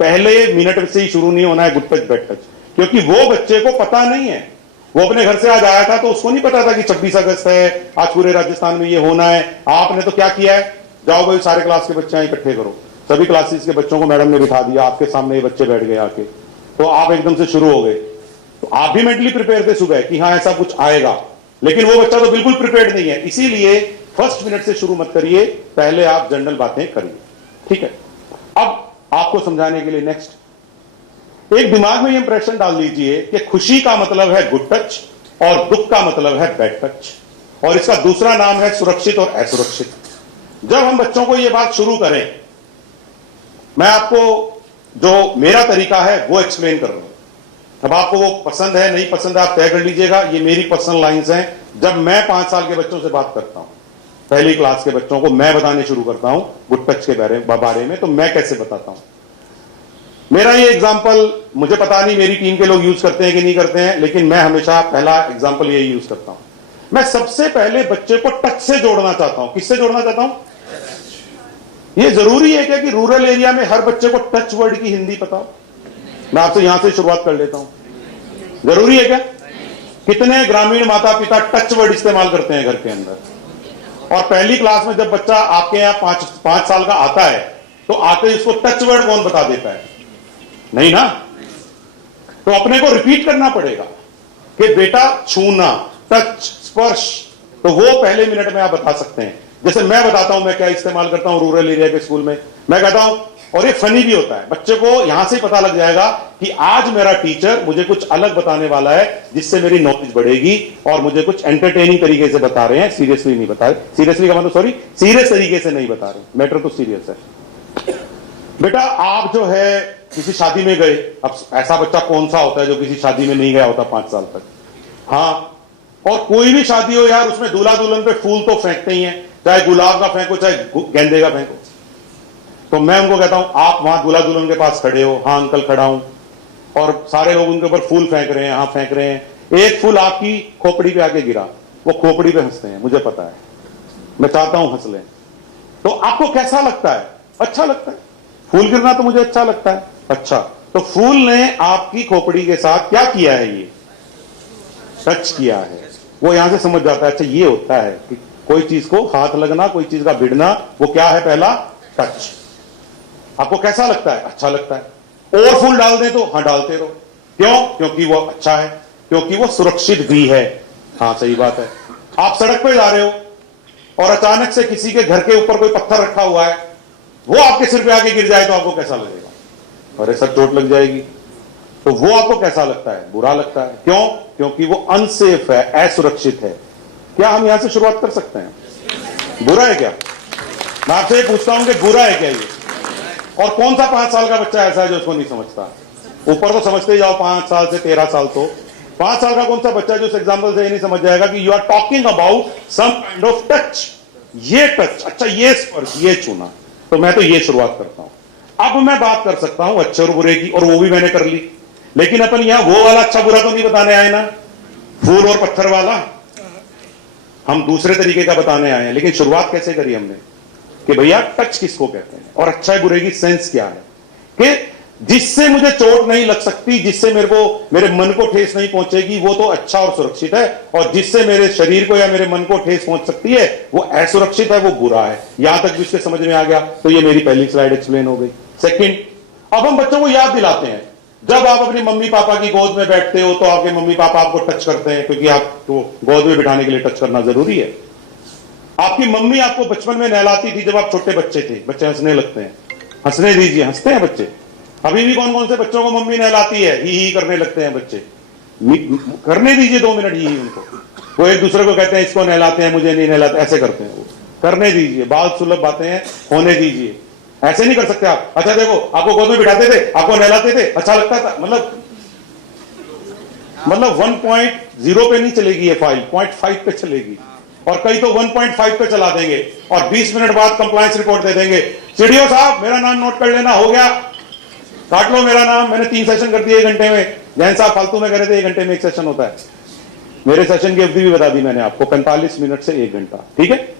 पहले मिनट से ही शुरू नहीं होना है गुड टच बैड टच, क्योंकि वो बच्चे को पता नहीं है। वो अपने घर से आज आया था तो उसको नहीं पता था कि 26 अगस्त है, आज पूरे राजस्थान में ये होना है। आपने तो क्या किया है, जाओ भाई सारे क्लास के बच्चे इकट्ठे करो, सभी क्लासेस के बच्चों को मैडम ने बिठा दिया, आपके सामने ये बच्चे बैठ गए आके, तो आप एकदम से शुरू हो गए। तो आप भी मेंटली प्रिपेयर थे सुबह कि हाँ ऐसा कुछ आएगा, लेकिन वो बच्चा तो बिल्कुल प्रिपेयर्ड नहीं है। इसीलिए फर्स्ट मिनट से शुरू मत करिए, पहले आप जनरल बातें करिए, ठीक है। अब आपको समझाने के लिए नेक्स्ट एक दिमाग में ये इंप्रेशन डाल लीजिए कि खुशी का मतलब है गुड टच और दुख का मतलब है बैड टच, और इसका दूसरा नाम है सुरक्षित और असुरक्षित। जब हम बच्चों को ये बात शुरू करें, मैं आपको जो मेरा तरीका है वो एक्सप्लेन कर रहा हूं। अब आपको वो पसंद है नहीं पसंद है आप तय कर लीजिएगा, ये मेरी पर्सनल लाइंस हैं। जब मैं 5 साल के बच्चों से बात करता हूं, पहली क्लास के बच्चों को मैं बताने शुरू करता हूं गुड टच के बारे में, तो मैं कैसे बताता हूं। मेरा ये एग्जाम्पल मुझे पता नहीं मेरी टीम के लोग यूज करते हैं कि नहीं करते हैं, लेकिन मैं हमेशा पहला एग्जाम्पल यही यूज करता हूं। मैं सबसे पहले बच्चे को टच से जोड़ना चाहता हूं। किससे जोड़ना चाहता हूं? ये जरूरी है क्या कि रूरल एरिया में हर बच्चे को टच वर्ड की हिंदी पता हो? मैं आपसे यहां से शुरुआत कर लेता हूं, जरूरी है क्या? कितने ग्रामीण माता पिता टच वर्ड इस्तेमाल करते हैं घर के अंदर? और पहली क्लास में जब बच्चा आपके यहां 5 साल का आता है, तो आते ही उसको टच वर्ड कौन बता देता है? नहीं ना। तो अपने को रिपीट करना पड़ेगा कि बेटा छूना, टच, स्पर्श, तो वो पहले मिनट में आप बता सकते हैं। जैसे मैं बताता हूं मैं क्या इस्तेमाल करता हूं रूरल एरिया के स्कूल में। मैं कहता हूं, और ये फनी भी होता है, बच्चे को यहां से पता लग जाएगा कि आज मेरा टीचर मुझे कुछ अलग बताने वाला है जिससे मेरी नॉलेज बढ़ेगी, और मुझे कुछ एंटरटेनिंग तरीके से बता रहे हैं, सीरियसली नहीं बता रहे। सीरियसली का मतलब सॉरी, सीरियस तरीके से नहीं बता रहे, मैटर तो सीरियस है। बेटा आप जो है किसी शादी में गए, अब ऐसा बच्चा कौन सा होता है जो किसी शादी में नहीं गया होता 5 साल तक? हाँ, और कोई भी शादी हो यार, उसमें दूल्हा दुल्हन पे फूल तो फेंकते ही हैं, चाहे गुलाब का फेंको चाहे गेंदे का फेंको। तो मैं उनको कहता हूं आप वहां दूल्हा दुल्हन के पास खड़े हो, हाँ अंकल खड़ा हूं, और सारे लोग उनके ऊपर फूल फेंक रहे हैं, हाँ फेंक रहे हैं। एक फूल आपकी खोपड़ी पे आके गिरा, वो खोपड़ी पे हंसते हैं, मुझे पता है, मैं चाहता हूं हंस लें। तो आपको कैसा लगता है? अच्छा लगता है। फूल गिरना तो मुझे अच्छा लगता है। अच्छा, तो फूल ने आपकी खोपड़ी के साथ क्या किया है? ये टच किया है। वो यहां से समझ जाता है, अच्छा ये होता है कि कोई चीज को हाथ लगना, कोई चीज का भिड़ना, वो क्या है? पहला टच। आपको कैसा लगता है? अच्छा लगता है। और फूल डाल दें तो हाँ डालते रहो। क्यों? क्योंकि वो अच्छा है, क्योंकि वो सुरक्षित भी है। हाँ सही बात है। आप सड़क पे जा रहे हो और अचानक से किसी के घर के ऊपर कोई पत्थर रखा हुआ है, वो आपके सिर पे आके गिर जाए तो आपको कैसा लगेगा? अरे सब चोट लग जाएगी। तो वो आपको कैसा लगता है? बुरा लगता है। क्यों? क्योंकि वो अनसेफ है, असुरक्षित है। क्या हम यहां से शुरुआत कर सकते हैं? बुरा है क्या? मैं आपसे ये पूछता हूं कि बुरा है क्या ये? और कौन सा 5 साल का बच्चा ऐसा है जो उसको नहीं समझता? ऊपर तो समझते ही जाओ, 5 साल से 13 साल। तो 5 साल का कौन सा बच्चा जो इस एग्जाम्पल से ये नहीं समझ जाएगा कि you are talking about some kind of touch. ये टच, अच्छा ये स्पर्श, ये छूना। तो मैं तो ये शुरुआत करता हूं। अब मैं बात कर सकता हूं अच्छे और बुरे की, और वो भी मैंने कर ली, लेकिन अपन यहां वो वाला अच्छा बुरा तो नहीं बताने आए ना, फूल और पत्थर वाला। हम दूसरे तरीके का बताने आए हैं। लेकिन शुरुआत कैसे करी हमने कि भैया टच किसको कहते हैं और अच्छा बुरे की सेंस क्या है, कि जिससे मुझे चोट नहीं लग सकती, जिससे मेरे मन को ठेस नहीं पहुंचेगी, वो तो अच्छा और सुरक्षित है, और जिससे मेरे शरीर को या मेरे मन को ठेस पहुंच सकती है वो असुरक्षित है, वो बुरा है। यहां तक भी इसके समझ में आ गया। तो ये मेरी पहली स्लाइड एक्सप्लेन हो गई। सेकंड, अब हम बच्चों को याद दिलाते हैं, जब आप अपनी मम्मी पापा की गोद में बैठते हो तो आपके मम्मी पापा आपको टच करते हैं, क्योंकि आपको गोद में बिठाने के लिए टच करना जरूरी है। आपकी मम्मी आपको बचपन में नहलाती थी जब आप छोटे बच्चे थे। बच्चे हंसने लगते हैं, हंसने दीजिए, हंसते हैं बच्चे। अभी भी कौन कौन से बच्चों को मम्मी नहलाती है? ही करने लगते हैं बच्चे। करने दीजिए 2 मिनट ही उनको। वो एक दूसरे को कहते हैं इसको नहलाते हैं, मुझे नहीं नहलाते, ऐसे करते हैं। वो करने दीजिए, बाल सुलभ बातें हैं, होने दीजिए। ऐसे नहीं कर सकते आप। अच्छा देखो, आपको गोद में बिठाते थे, आपको नहलाते थे, अच्छा लगता था, मतलब 1.0 पे नहीं चलेगी ये फाइल, 0.5 पे चलेगी। और कई तो 1.5 पे चला देंगे और 20 मिनट बाद कंप्लायंस रिपोर्ट दे देंगे, सीडीओ साहब मेरा नाम नोट कर लेना, हो गया, काट लो मेरा नाम, मैंने 3 सेशन कर दिए 1 घंटे में। जैन साहब फालतू में कह रहे थे 1 घंटे में 1 सेशन होता है। मेरे सेशन की अवधि भी बता दी मैंने आपको, 45 मिनट से 1 घंटा। ठीक है,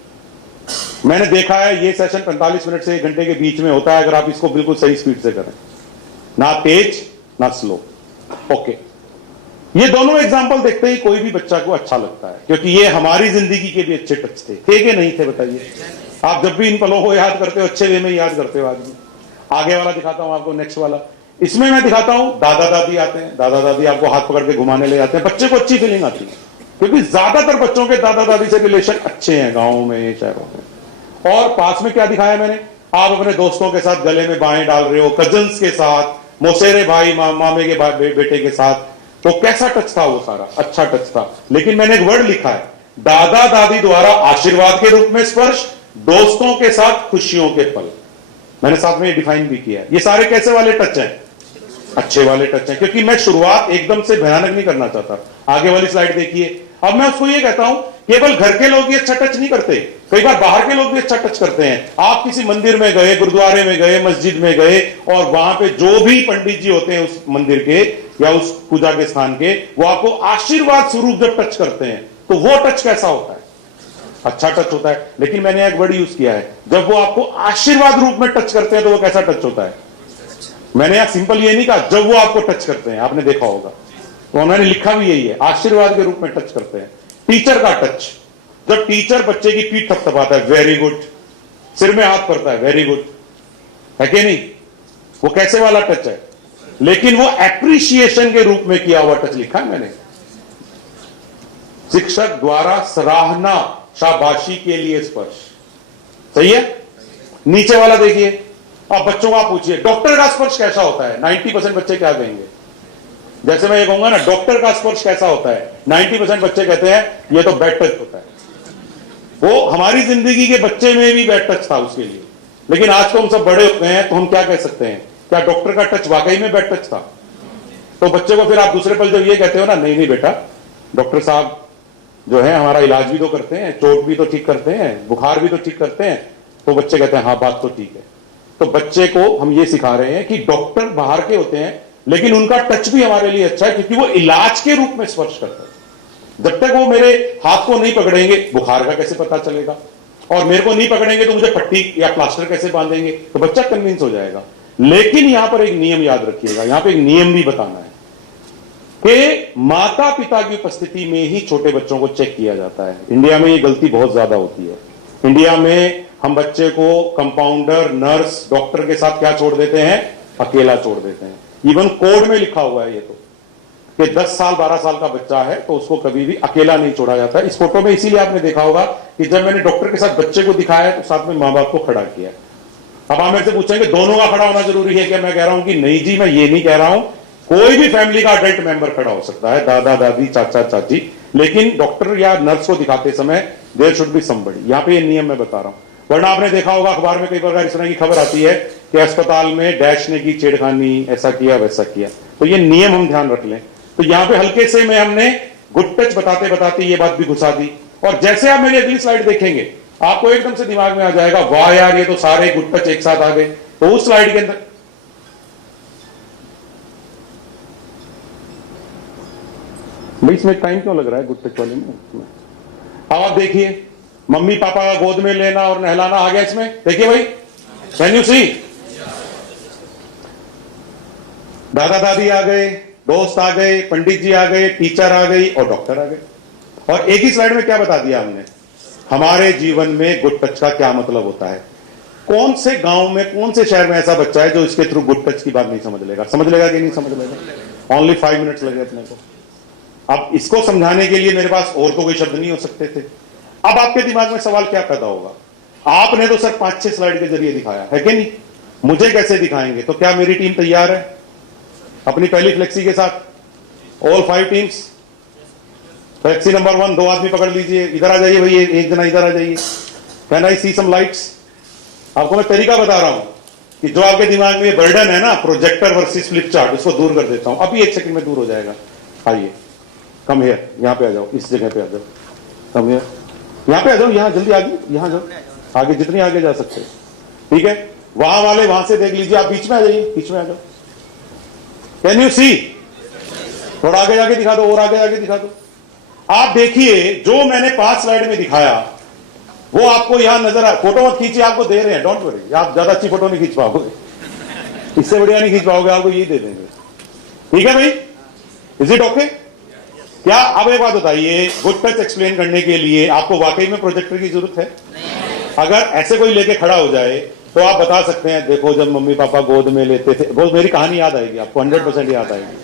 मैंने देखा है ये सेशन 45 मिनट से 1 घंटे के बीच में होता है, अगर आप इसको बिल्कुल सही स्पीड से करें। ना तेज ना स्लो। ओके, ये दोनों एग्जाम्पल देखते ही कोई भी बच्चा को अच्छा लगता है, क्योंकि ये हमारी जिंदगी के भी अच्छे टच थे कि नहीं थे? बताइए, आप जब भी इन पलों को याद करते हो अच्छे वे में याद करते हो आदमी। आगे वाला दिखाता हूं आपको, नेक्स्ट वाला। इसमें मैं दिखाता हूं दादा दादी आते हैं, दादा दादी आपको हाथ पकड़ के घुमाने ले जाते हैं, बच्चे को अच्छी फीलिंग आती है, क्योंकि ज्यादातर बच्चों के दादा दादी से रिलेशन अच्छे हैं गांवों में, शहरों में। और पास में क्या दिखाया मैंने, आप अपने दोस्तों के साथ गले में बाहें डाल रहे हो, कजन्स के साथ, मौसेरे भाई मामे के बेटे के साथ, तो कैसा टच था वो सारा? अच्छा टच था। लेकिन मैंने एक वर्ड लिखा है, दादा दादी द्वारा आशीर्वाद के रूप में स्पर्श, दोस्तों के साथ खुशियों के पल। मैंने साथ में डिफाइन भी किया है। ये सारे कैसे वाले टच हैं? अच्छे वाले टच हैं, क्योंकि मैं शुरुआत एकदम से भयानक नहीं करना चाहता। आगे वाली स्लाइड देखिए। अब मैं उसको ये कहता हूं, केवल घर के लोग भी अच्छा टच नहीं करते, कई बार बाहर के लोग भी अच्छा टच करते हैं। आप किसी मंदिर में गए, गुरुद्वारे में गए, मस्जिद में गए, और वहां पे जो भी पंडित जी होते हैं उस मंदिर के या उस पूजा के स्थान के, वो आपको आशीर्वाद स्वरूप जब टच करते हैं, तो वो टच कैसा होता है? अच्छा टच होता है। लेकिन मैंने एक वर्ड यूज किया है, जब वो आपको आशीर्वाद रूप में टच करते हैं, तो वो कैसा टच होता है? मैंने यहां सिंपल ये नहीं कहा जब वो आपको टच करते हैं, आपने देखा होगा, तो उन्होंने लिखा भी यही है, आशीर्वाद के रूप में टच करते हैं। टीचर का टच, जब टीचर बच्चे की पीठ थपथपाता है, वेरी गुड, सिर में हाथ पड़ता है, वेरी गुड, है कि नहीं? वो कैसे वाला टच है? लेकिन वो एप्रिसिएशन के रूप में किया हुआ टच लिखा है मैंने। शिक्षक द्वारा सराहना, शाबाशी के लिए स्पर्श। सही है? नीचे वाला देखिए। अब बच्चों को आप पूछिए डॉक्टर का स्पर्श कैसा होता है, 90% बच्चे क्या कहेंगे? जैसे मैं ये कहूंगा ना, डॉक्टर का स्पर्श कैसा होता है, 90% बच्चे कहते हैं ये तो बैड टच होता है। वो हमारी जिंदगी के बच्चे में भी बैड टच था उसके लिए। लेकिन आज तो हम सब बड़े हो गए हैं, तो हम क्या कह सकते हैं, क्या डॉक्टर का टच वाकई में बैड टच था? तो बच्चे को फिर आप दूसरे पल जब ये कहते हो ना, नहीं नहीं बेटा, डॉक्टर साहब जो है हमारा इलाज भी तो करते हैं, चोट भी तो ठीक करते हैं, बुखार भी तो ठीक करते हैं, तो बच्चे कहते हैं हाँ बात तो ठीक है। तो बच्चे को हम ये सिखा रहे हैं कि डॉक्टर बाहर के होते हैं, लेकिन उनका टच भी हमारे लिए अच्छा है, क्योंकि वो इलाज के रूप में स्पर्श करता है। जब तक वो मेरे हाथ को नहीं पकड़ेंगे, बुखार का कैसे पता चलेगा? और मेरे को नहीं पकड़ेंगे तो मुझे पट्टी या प्लास्टर कैसे बांधेंगे? तो बच्चा कन्विंस हो जाएगा। लेकिन यहां पर एक नियम याद रखिएगा, यहां पर एक नियम भी बताना है कि माता पिता की उपस्थिति में ही छोटे बच्चों को चेक किया जाता है। इंडिया में ये गलती बहुत ज्यादा होती है। इंडिया में हम बच्चे को कंपाउंडर, नर्स, डॉक्टर के साथ क्या छोड़ देते हैं? अकेला छोड़ देते हैं। इवन कोड में लिखा हुआ है ये तो, कि 10 साल 12 साल का बच्चा है तो उसको कभी भी अकेला नहीं छोड़ा जाता। इस फोटो में इसीलिए आपने देखा होगा कि जब मैंने डॉक्टर के साथ बच्चे को दिखाया तो साथ में मां बाप को खड़ा किया। अब आप मेरे से पूछेंगे दोनों का खड़ा होना जरूरी है क्या? मैं कह रहा हूं कि नहीं जी, मैं ये नहीं कह रहा हूं। कोई भी फैमिली का अडल्ट मेंबर खड़ा हो सकता है, दादा दादी, चाचा चाची, लेकिन डॉक्टर या नर्स को दिखाते समय देयर शुड बी समबडी। यहां पे ये नियम मैं बता रहा हूं। वरना आपने देखा होगा अखबार में कई बार इस तरह की खबर आती है कि अस्पताल में डैश ने की छेड़खानी, ऐसा किया वैसा किया। तो ये नियम हम ध्यान रख लें। तो यहां पे हल्के से मैं हमने गुड टच बताते बताते ये बात भी घुसा दी। और जैसे आप मेरी अगली स्लाइड देखेंगे, आपको एकदम से दिमाग में आ जाएगा, वाह यार ये तो सारे गुड टच एक साथ आ गए। तो उस स्लाइड के अंदर भाई इसमें टाइम क्यों लग रहा है गुड टच वाले में? अब आप देखिए, मम्मी पापा का गोद में लेना और नहलाना आ गया इसमें। देखिए भाई, कैन यू सी? दादा दादी आ गए, दोस्त आ गए, पंडित जी आ गए, टीचर आ गई और डॉक्टर आ गए। और एक ही स्लाइड में क्या बता दिया हमने, हमारे जीवन में गुड टच का क्या मतलब होता है। कौन से गांव में, कौन से शहर में ऐसा बच्चा है जो इसके थ्रू गुड टच की बात नहीं समझ लेगा? समझ लेगा कि नहीं समझ लेगा? ओनली 5 मिनट्स लगे अपने को। अब इसको समझाने के लिए मेरे पास और तो कोई शब्द नहीं हो सकते थे। अब आपके दिमाग में सवाल क्या पैदा होगा, आपने तो सर 5-6 स्लाइड के जरिए दिखाया है कि नहीं, मुझे कैसे दिखाएंगे? तो क्या मेरी टीम तैयार है अपनी पहली फ्लेक्सी के साथ? ऑल 5 टीम्स, फ्लेक्सी नंबर 1, 2 आदमी पकड़ लीजिए, इधर आ जाइए भाई, एक जना इधर आ जाइए। Can I see some lights? आपको मैं तरीका बता रहा हूं कि जो आपके दिमाग में बर्डन है ना, प्रोजेक्टर वर्सेस फ्लिप चार्ट, उसको दूर कर देता हूं। अभी 1 सेकंड में दूर हो जाएगा। आइए, कम हियर, यहां पे आ जाओ, इस जगह पे आ जाओ, कम हियर, यहां पे आ जाओ, यहां जल्दी आगे, यहां जाओ, आगे जितनी आगे जा सकते हैं, ठीक है? वहां वाले वहां से देख लीजिए, आप बीच में आ जाइए, बीच में आ जाओ। Can you see? थोड़ा आगे जाके दिखा दो, और आगे जाके दिखा दो। आप देखिए, जो मैंने 5 स्लाइड में दिखाया वो आपको यहां नजर आ। फोटो मत खींचिए, आपको दे रहे हैं, डोंट वरी, आप ज्यादा अच्छी फोटो नहीं खींच पाओगे। इससे बढ़िया नहीं खींच पाओगे, आपको यही दे देंगे। ठीक है भाई, इज इट ओके? क्या अब एक बात बताइए, गुड टच एक्सप्लेन करने के लिए आपको वाकई में प्रोजेक्टर की जरूरत है? अगर ऐसे कोई लेके खड़ा हो जाए तो आप बता सकते हैं, देखो जब मम्मी पापा गोद में लेते थे, वो मेरी कहानी याद आएगी आपको, 100% याद आएगी।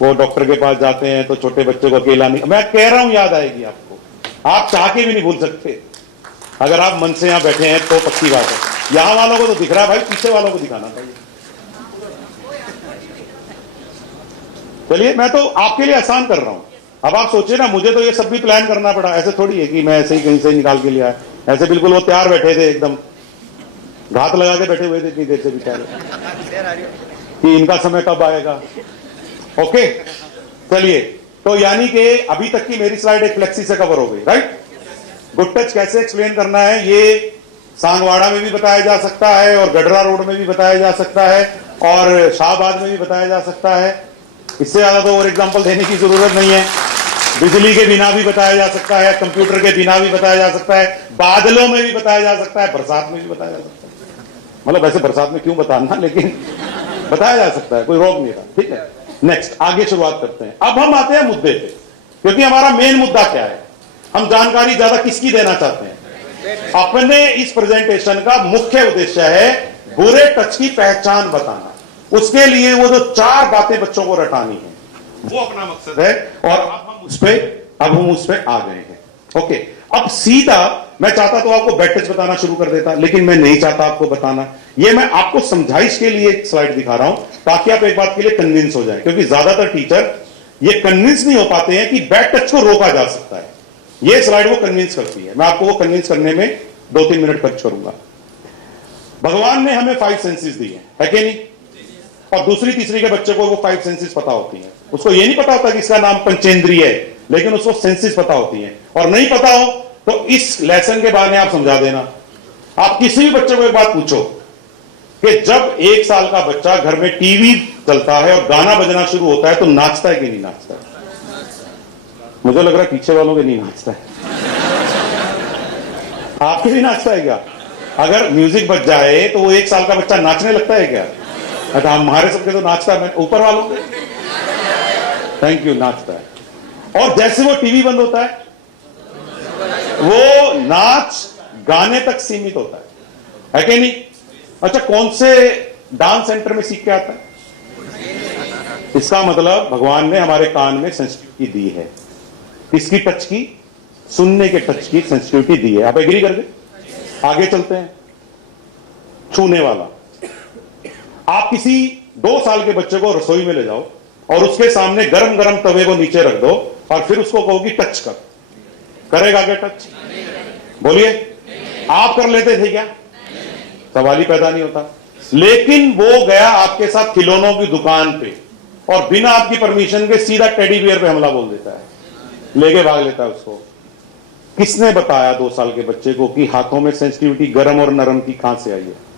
वो डॉक्टर के पास जाते हैं तो छोटे बच्चे को अकेला नहीं, मैं कह रहा हूं याद आएगी आपको, आप चाह के भी नहीं भूल सकते। अगर आप मन से यहां बैठे हैं तो पक्की बात है। यहां वालों को तो दिख रहा है भाई, पीछे वालों को दिखाना चाहिए। चलिए, मैं तो आपके लिए आसान कर रहा हूं। अब आप सोचिए ना, मुझे तो ये सब भी प्लान करना पड़ा, ऐसे थोड़ी है कि मैं ऐसे ही कहीं से निकाल के लिया। ऐसे बिल्कुल वो तैयार बैठे थे, एकदम घात लगा के बैठे हुए थे इतनी देर से बेचारे कि इनका समय कब आएगा। ओके, चलिए, तो यानी कि अभी तक की मेरी स्लाइड एक फ्लेक्सी से कवर हो गई, राइट? गुड टच कैसे एक्सप्लेन करना है ये सांगवाड़ा में भी बताया जा सकता है, और गडरा रोड में भी बताया जा सकता है, और शाहबाद में भी बताया जा सकता है। इससे ज्यादा तो और एग्जांपल देने की जरूरत नहीं है। बिजली के बिना भी बताया जा सकता है, कंप्यूटर के बिना भी बताया जा सकता है, बादलों में भी बताया जा सकता है, बरसात में भी बताया जा सकता है। मतलब वैसे बरसात में क्यों बताना, लेकिन बताया जा सकता है, कोई रोक नहीं था। ठीक है, नेक्स्ट, आगे शुरुआत करते हैं। अब हम आते हैं मुद्दे पे, क्योंकि हमारा मेन मुद्दा क्या है, हम जानकारी ज्यादा किसकी देना चाहते हैं। अपने इस प्रेजेंटेशन का मुख्य उद्देश्य है बुरे टच की पहचान बताना। उसके लिए वो जो 4 बातें बच्चों को रटानी है, वो अपना मकसद है, और अब हम उस पे आ गए हैं। ओके, अब सीधा मैं चाहता तो आपको बैड टच बताना शुरू कर देता, लेकिन मैं नहीं चाहता आपको बताना। ये मैं आपको समझाइश के लिए एक स्लाइड दिखा रहा हूं, ताकि आप एक बात के लिए कन्विंस हो जाए, क्योंकि ज्यादातर टीचर ये कन्विंस नहीं हो पाते हैं कि बैड टच को रोका जा सकता है। ये स्लाइड वो कन्विंस करती है। मैं आपको वो कन्विंस करने में 2-3 मिनट खर्च करूंगा। भगवान ने हमें 5 सेंसेस दी है कि नहीं? और दूसरी तीसरी के बच्चे को वो 5 सेंसेस पता होती हैं। उसको ये नहीं पता होता कि इसका नाम पंचेंद्रिय है, लेकिन उसको सेंसेस पता होती हैं। और नहीं पता हो तो इस लेसन के बारे में आप समझा देना। आप किसी भी बच्चे को एक बात पूछो कि जब 1 साल का बच्चा घर में टीवी चलता है और गाना बजना शुरू होता है तो नाचता है कि नहीं नाचता है? मुझे लग रहा है पीछे वालों के नहीं नाचता है। आपके भी नाचता है क्या? अगर म्यूजिक बज जाए तो वो 1 साल का बच्चा नाचने लगता है क्या? अच्छा, हमारे सबके तो नाचता है, ऊपर वालों के थैंक यू, नाचता है। और जैसे वो टीवी बंद होता है, वो नाच गाने तक सीमित होता है कि नहीं? अच्छा, कौन से डांस सेंटर में सीख के आता है? इसका मतलब भगवान ने हमारे कान में सेंसिटिविटी दी है। किसकी टच की? सुनने के टच की सेंसिटिविटी दी है। आप एग्री कर गए? आगे चलते हैं। छूने वाला, आप किसी 2 साल के बच्चे को रसोई में ले जाओ और उसके सामने गरम गरम तवे को नीचे रख दो और फिर उसको कहोगी टच कर, करेगा क्या टच? बोलिए, आप कर लेते थे क्या? सवाल ही पैदा नहीं होता। लेकिन वो गया आपके साथ खिलौनों की दुकान पे और बिना आपकी परमिशन के सीधा टेडी बियर पे हमला बोल देता है, लेके भाग लेता है उसको। किसने बताया 2 साल के बच्चे को कि हाथों में सेंसिटिविटी गरम और नरम की कहां से आई है?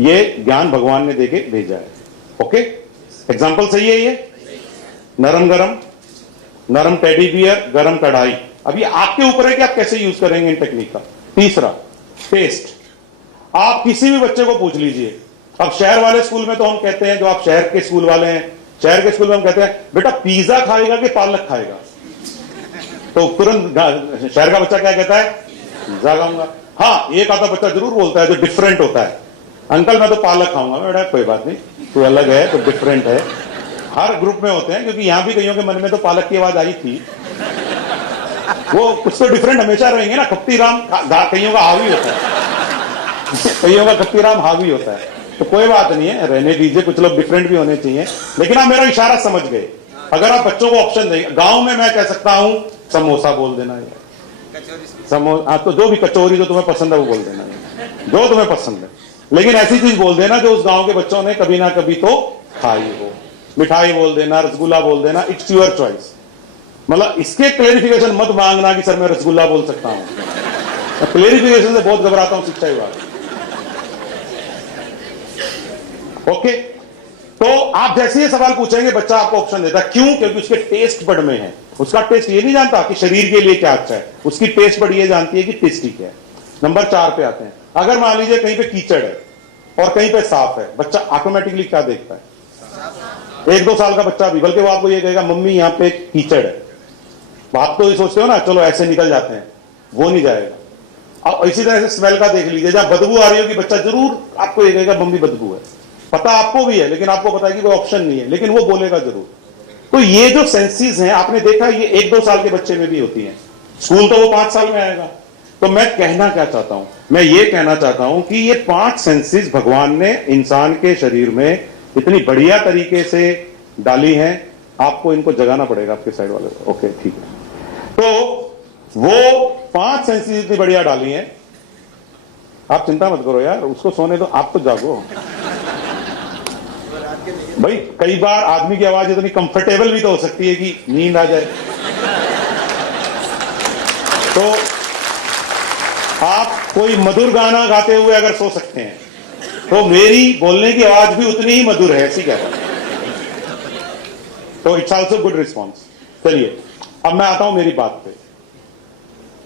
ये ज्ञान भगवान ने देके भेजा है। ओके, एग्जाम्पल सही है ये? नरम गरम, नरम टेडी बियर, गरम कढ़ाई। अभी आपके ऊपर है कि आप कैसे यूज करेंगे इन टेक्निक का। तीसरा, टेस्ट। आप किसी भी बच्चे को पूछ लीजिए। अब शहर वाले स्कूल में तो हम कहते हैं, जो आप शहर के स्कूल वाले हैं, शहर के स्कूल में हम कहते हैं बेटा पिज्जा खाएगा कि पालक खाएगा? तो तुरंत शहर का बच्चा क्या कहता है? पिज्जा खाऊंगा। हाँ, एक आधा बच्चा जरूर बोलता है जो डिफरेंट होता है, अंकल मैं तो पालक खाऊंगा। बेटा कोई बात नहीं, तू अलग है तो डिफरेंट है। हर ग्रुप में होते हैं, क्योंकि यहां भी कईयों के मन में तो पालक की आवाज आई थी। वो कुछ तो डिफरेंट हमेशा रहेंगे ना। खप्ती राम कईयों का हावी होता है, कईयों का खप्ती राम हावी होता है। तो कोई बात नहीं है, रहने दीजिए, कुछ लोग डिफरेंट भी होने चाहिए। लेकिन आप मेरा इशारा समझ गए। अगर आप बच्चों को ऑप्शन देंगे, गांव में मैं कह सकता हूं समोसा बोल देना, समोसा तो जो भी कचौरी जो तुम्हें पसंद है वो बोल देना, जो तुम्हें पसंद है। लेकिन ऐसी चीज बोल देना जो उस गांव के बच्चों ने कभी ना कभी तो खाई हो। मिठाई बोल देना, रसगुल्ला बोल देना, इट्स योर चॉइस। मतलब इसके क्लेरिफिकेशन मत मांगना कि सर मैं रसगुल्ला बोल सकता हूं। क्लेरिफिकेशन से बहुत घबराता हूं शिक्षा विभाग। ओके, तो आप जैसे ये सवाल पूछेंगे बच्चा आपको ऑप्शन देता है। क्यों? क्योंकि उसके टेस्ट बड में है। उसका टेस्ट ये नहीं जानता कि शरीर के लिए क्या अच्छा है, उसकी टेस्ट बड ये जानती है कि टेस्टी क्या है। नंबर 4 पे आते हैं। अगर मान लीजिए कहीं पे कीचड़ है, और कहीं पे साफ है, बच्चा ऑटोमेटिकली क्या देखता है? 1-2 साल का बच्चा भी, बल्कि वो आपको ये कहेगा मम्मी यहाँ पे कीचड़ है, आप तो ये सोचते हो ना चलो ऐसे निकल जाते हैं, वो नहीं जाएगा। अब इसी तरह से स्मेल का देख लीजिए, जब बदबू आ रही हो कि बच्चा जरूर आपको ये कहेगा मम्मी बदबू है, पता आपको भी है लेकिन आपको पता है कि कोई ऑप्शन नहीं है, लेकिन वो बोलेगा जरूर। तो ये जो सेंसेस हैं आपने देखा ये 1-2 साल के बच्चे में भी होती हैं, स्कूल तो वो 5 साल में आएगा। तो मैं कहना क्या चाहता हूं, मैं ये कहना चाहता हूं कि ये 5 सेंसेस भगवान ने इंसान के शरीर में इतनी बढ़िया तरीके से डाली हैं, आपको इनको जगाना पड़ेगा आपके साइड वाले को। ओके ठीक है, तो वो 5 सेंसेस इतनी बढ़िया डाली हैं, आप चिंता मत करो यार, उसको सोने दो, आप तो जागो भाई। कई बार आदमी की आवाज इतनी कंफर्टेबल भी तो हो सकती है कि नींद आ जाए, तो आप कोई मधुर गाना गाते हुए अगर सो सकते हैं तो मेरी बोलने की आवाज भी उतनी ही मधुर है, ऐसी क्या है, तो इट्स ऑल्सो गुड रिस्पॉन्स। चलिए अब मैं आता हूं मेरी बात पे।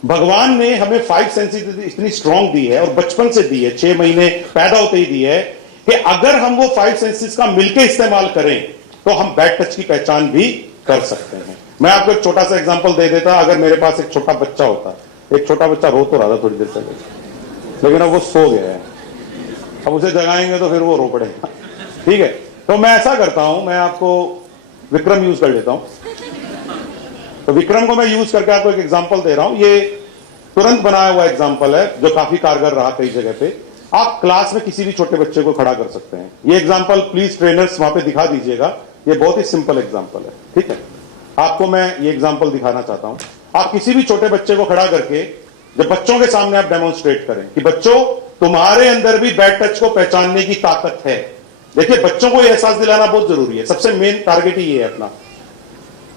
भगवान ने हमें 5 सेंसेस इतनी स्ट्रांग दी है और बचपन से दी है, 6 महीने पैदा होते ही दी है कि अगर हम वो 5 सेंसेस का मिलकर इस्तेमाल करें तो हम बैड टच की पहचान भी कर सकते हैं। मैं आपको एक छोटा सा एग्जांपल दे देता, अगर मेरे पास एक छोटा बच्चा होता, एक छोटा बच्चा रो तो रहा था थोड़ी देर पहले, लेकिन अब वो सो गया है, अब उसे जगाएंगे तो फिर वो रो पड़ेगा, ठीक है। तो मैं ऐसा करता हूं, मैं आपको विक्रम यूज कर लेता हूं। तो विक्रम को मैं यूज करके आपको एक एग्जांपल दे रहा हूं, ये तुरंत बनाया हुआ एग्जांपल है जो काफी कारगर रहा कई जगह पे। आप क्लास में किसी भी छोटे बच्चे को खड़ा कर सकते हैं। ये एग्जांपल प्लीज ट्रेनर्स वहां पे दिखा दीजिएगा, ये बहुत ही सिंपल एग्जांपल है, ठीक है। आपको मैं ये एग्जांपल दिखाना चाहता हूं, आप किसी भी छोटे बच्चे को खड़ा करके जब बच्चों के सामने आप डेमोन्स्ट्रेट करें कि बच्चों तुम्हारे अंदर भी बैड टच को पहचानने की ताकत है। देखिए बच्चों को यह एहसास दिलाना बहुत जरूरी है, सबसे मेन टारगेट ही ये है अपना।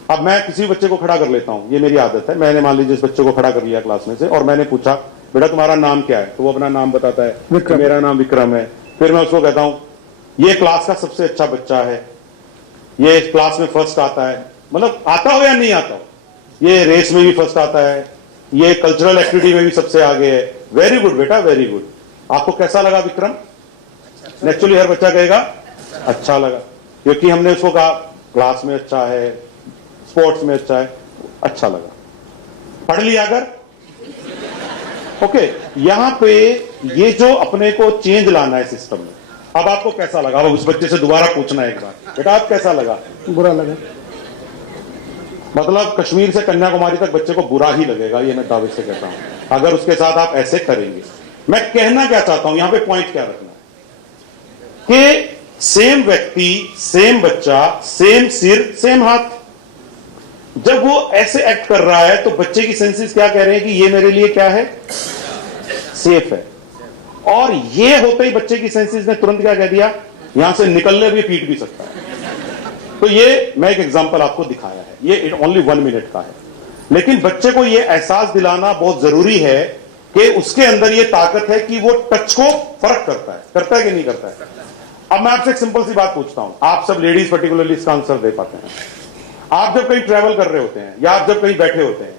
अब मैं किसी बच्चे को खड़ा कर लेता हूं, ये मेरी आदत है, मैंने मान लीजिए इस बच्चे को खड़ा कर लिया क्लास में से और मैंने पूछा बेटा तुम्हारा नाम क्या है, तो वो अपना नाम बताता है, मेरा नाम विक्रम है। फिर मैं उसको कहता हूं ये क्लास का सबसे अच्छा बच्चा है, ये क्लास में फर्स्ट आता है, मतलब आता हो या नहीं आता हो, ये रेस में भी फर्स्ट आता है, ये कल्चरल एक्टिविटी में भी सबसे आगे है, वेरी गुड बेटा वेरी गुड। आपको कैसा लगा विक्रम? नेचुरली हर बच्चा कहेगा अच्छा लगा, क्योंकि हमने उसको कहा क्लास में अच्छा है, स्पोर्ट्स में अच्छा है, अच्छा लगा। पढ़ लिया अगर ओके, यहां पे ये जो अपने को चेंज लाना है सिस्टम में। अब आपको कैसा लगा? अब उस बच्चे से दोबारा पूछना है एक बार, बेटा आप कैसा लगा? बुरा लगा। मतलब कश्मीर से कन्याकुमारी तक बच्चे को बुरा ही लगेगा, ये मैं दावे से कहता हूं अगर उसके साथ आप ऐसे करेंगे। मैं कहना क्या चाहता हूं, यहां पे पॉइंट क्या रखना है कि सेम व्यक्ति, सेम बच्चा, सेम सिर, सेम हाथ, जब वो ऐसे एक्ट कर रहा है तो बच्चे की सेंसेस क्या कह रहे हैं कि ये मेरे लिए क्या है, सेफ है। और ये होते ही बच्चे की सेंसेस ने तुरंत क्या कह दिया, यहां से निकलने भी पीट भी सकता है। तो ये मैं एक एग्जांपल आपको दिखाया है, ये ओनली 1 मिनट का है, लेकिन बच्चे को ये एहसास दिलाना बहुत जरूरी है कि उसके अंदर ये ताकत है कि वो टच को फर्क करता है कि नहीं करता है। अब मैं आपसे एक सिंपल सी बात पूछता हूं, आप सब लेडीज पर्टिकुलरली इसका आंसर दे पाते हैं। आप जब कहीं ट्रैवल कर रहे होते हैं या आप जब कहीं बैठे होते हैं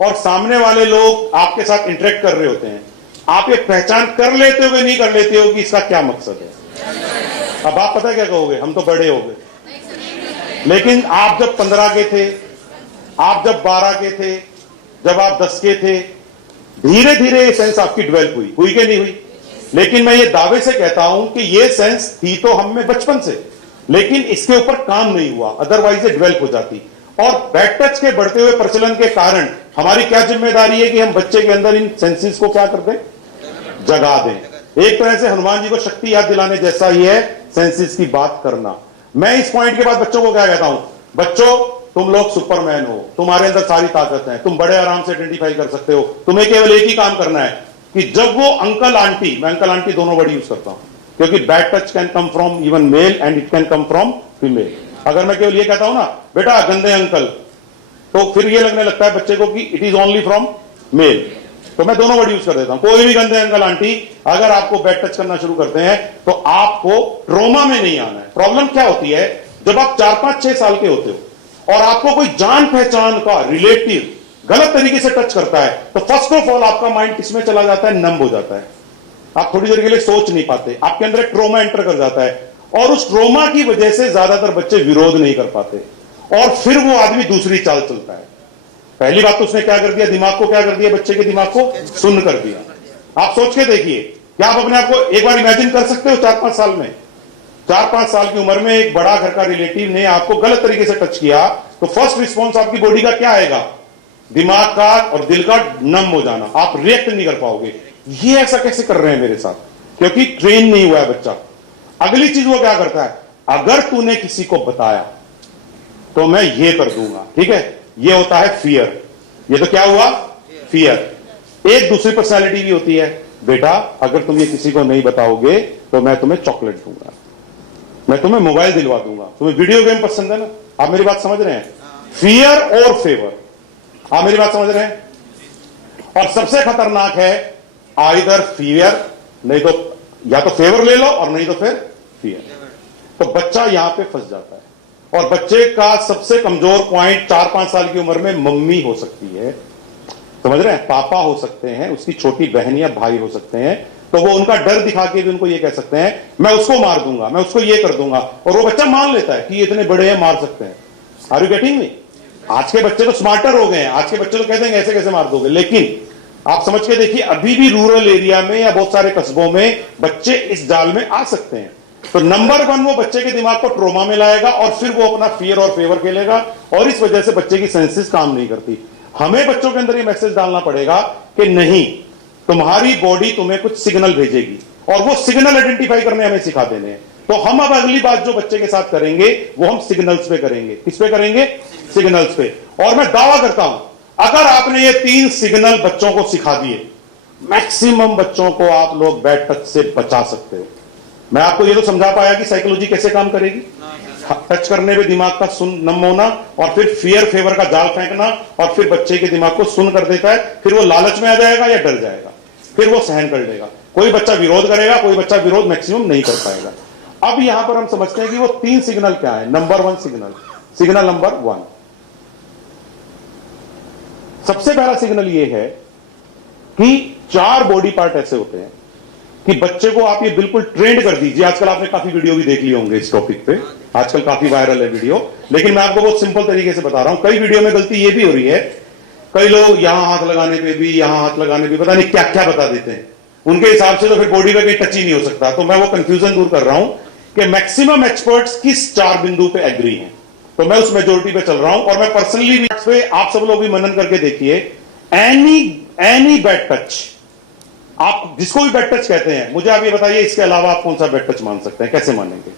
और सामने वाले लोग आपके साथ इंटरेक्ट कर रहे होते हैं, आप ये पहचान कर लेते हो कि नहीं कर लेते हो कि इसका क्या मकसद है? अब आप पता क्या कहोगे, हम तो बड़े हो गए, लेकिन आप जब 15 के थे, आप जब 12 के थे, जब आप 10 के थे, धीरे धीरे ये सेंस आपकी डेवलप हुई कि नहीं हुई? लेकिन मैं ये दावे से कहता हूं कि ये सेंस थी तो हम में बचपन से, लेकिन इसके ऊपर काम नहीं हुआ, अदरवाइज ये डेवलप हो जाती। और बैड टच के बढ़ते हुए प्रचलन के कारण हमारी क्या जिम्मेदारी है कि हम बच्चे के अंदर इन सेंसेस को क्या कर दें, जगा दें। एक तरह से हनुमान जी को शक्ति याद दिलाने जैसा ही है सेंसेस की बात करना। मैं इस पॉइंट के बाद बच्चों को क्या कहता हूं, बच्चों तुम लोग सुपरमैन हो, तुम्हारे अंदर सारी ताकत है, तुम बड़े आराम से आइडेंटिफाई कर सकते हो, तुम्हें केवल एक ही काम करना है कि जब वो अंकल आंटी, मैं अंकल आंटी दोनों वर्ड यूज करता हूं क्योंकि bad touch can come from even male and it can come from female. अगर मैं केवल ये कहता हूं ना बेटा गंदे अंकल, तो फिर ये लगने लगता है बच्चे को कि it is only from male, तो मैं दोनों वर्ड यूज कर देता हूं। कोई भी गंदे अंकल आंटी अगर आपको बैड टच करना शुरू करते हैं तो आपको ट्रोमा में नहीं आना है। प्रॉब्लम क्या होती है, जब आप 4, 5, 6 साल के होते हो और आपको कोई जान पहचान का रिलेटिव गलत तरीके से टच करता है तो फर्स्ट ऑफ ऑल आपका माइंड किसमें चला जाता है, नंब हो जाता है। आप थोड़ी देर के लिए सोच नहीं पाते, आपके अंदर एक ट्रोमा एंटर कर जाता है और उस ट्रोमा की वजह से ज्यादातर बच्चे विरोध नहीं कर पाते और फिर वो आदमी दूसरी चाल चलता है। पहली बात तो उसने क्या कर दिया, दिमाग को क्या कर दिया, बच्चे के दिमाग को सुन्न कर दिया। आप सोच के देखिए, क्या आप अपने आप को एक बार इमेजिन कर सकते हो 4-5 साल में, 4-5 साल की उम्र में एक बड़ा घर का रिलेटिव ने आपको गलत तरीके से टच किया तो फर्स्ट रिस्पॉन्स आपकी बॉडी का क्या आएगा, दिमाग का और दिल का नम हो जाना, आप रिएक्ट नहीं कर पाओगे। ये ऐसा कैसे कर रहे हैं मेरे साथ, क्योंकि ट्रेन नहीं हुआ है बच्चा। अगली चीज वो क्या करता है, अगर तूने किसी को बताया तो मैं ये कर दूंगा, ठीक है, ये होता है फियर। ये तो क्या हुआ, फियर। एक दूसरी पर्सनालिटी भी होती है, बेटा अगर तुम ये किसी को नहीं बताओगे तो मैं तुम्हें चॉकलेट दूंगा, मैं तुम्हें मोबाइल दिलवा दूंगा, तुम्हें वीडियो गेम पसंद है ना। आप मेरी बात समझ रहे हैं, फियर और फेवर, आप मेरी बात समझ रहे हैं। और सबसे खतरनाक है आइदर फियर, नहीं तो या तो फेवर ले लो और नहीं तो फिर फियर। तो बच्चा यहां पे फंस जाता है। और बच्चे का सबसे कमजोर पॉइंट 4-5 साल की उम्र में मम्मी हो सकती है, समझ रहे हैं, पापा हो सकते हैं, उसकी छोटी बहन या भाई हो सकते हैं। तो वो उनका डर दिखा के भी उनको ये कह सकते हैं मैं उसको मार दूंगा, मैं उसको ये कर दूंगा, और वो बच्चा मान लेता है कि ये इतने बड़े हैं मार सकते हैं। Are you getting me? आज के बच्चे तो स्मार्टर हो गए हैं, आज के बच्चे तो कहते हैं ऐसे कैसे मार दोगे। लेकिन आप समझ के देखिए, अभी भी रूरल एरिया में या बहुत सारे कस्बों में बच्चे इस जाल में आ सकते हैं। तो नंबर 1 वो बच्चे के दिमाग को ट्रोमा में लाएगा और फिर वो अपना फियर और फेवर खेलेगा और इस वजह से बच्चे की सेंसेस काम नहीं करती। हमें बच्चों के अंदर ये मैसेज डालना पड़ेगा कि नहीं, तुम्हारी बॉडी तुम्हें कुछ सिग्नल भेजेगी और वो सिग्नल आइडेंटिफाई करने हमें सिखा देने हैं। तो हम अब अगली बात जो बच्चे के साथ करेंगे वो हम सिग्नल्स पे करेंगे। किस पे करेंगे? सिग्नल्स पे। और मैं दावा करता हूं, अगर आपने ये 3 सिग्नल बच्चों को सिखा दिए, मैक्सिमम बच्चों को आप लोग बैड टच से बचा सकते हो। मैं आपको ये तो समझा पाया कि साइकोलॉजी कैसे काम करेगी। टच करने पे दिमाग का सुन नम होना और फिर फियर फेवर का जाल फेंकना और फिर बच्चे के दिमाग को सुन कर देता है। फिर वो लालच में आ जाएगा या डर जाएगा, फिर वो सहन कर लेगा। कोई बच्चा विरोध करेगा, कोई बच्चा विरोध मैक्सिमम नहीं कर पाएगा। अब यहां पर हम समझते हैं कि वो 3 सिग्नल क्या है। नंबर 1 सिग्नल, सिग्नल नंबर 1, सबसे पहला सिग्नल ये है कि 4 बॉडी पार्ट ऐसे होते हैं कि बच्चे को आप ये बिल्कुल ट्रेंड कर दीजिए। आजकल आपने काफी वीडियो भी देख लिए होंगे इस टॉपिक पे, आजकल काफी वायरल है वीडियो, लेकिन मैं आपको बहुत सिंपल तरीके से बता रहा हूं। कई वीडियो में गलती ये भी हो रही है, कई लोग यहां हाथ लगाने पे भी, यहां हाथ लगाने पे पता नहीं क्या क्या बता देते हैं। उनके हिसाब से तो फिर बॉडी का कहीं टच ही नहीं हो सकता। तो मैं वो कंफ्यूजन दूर कर रहा हूं कि मैक्सिमम एक्सपर्ट्स किस 4 बिंदु पे एग्री हैं, तो मैं उस मेजोरिटी पे चल रहा हूं। और मैं पर्सनली भी पे, आप सब लोग भी मनन करके देखिए, एनी बैड टच, आप जिसको भी बैड टच कहते हैं, मुझे आप ये बताइए इसके अलावा आप कौन सा बैड टच मान सकते हैं, कैसे मानेंगे?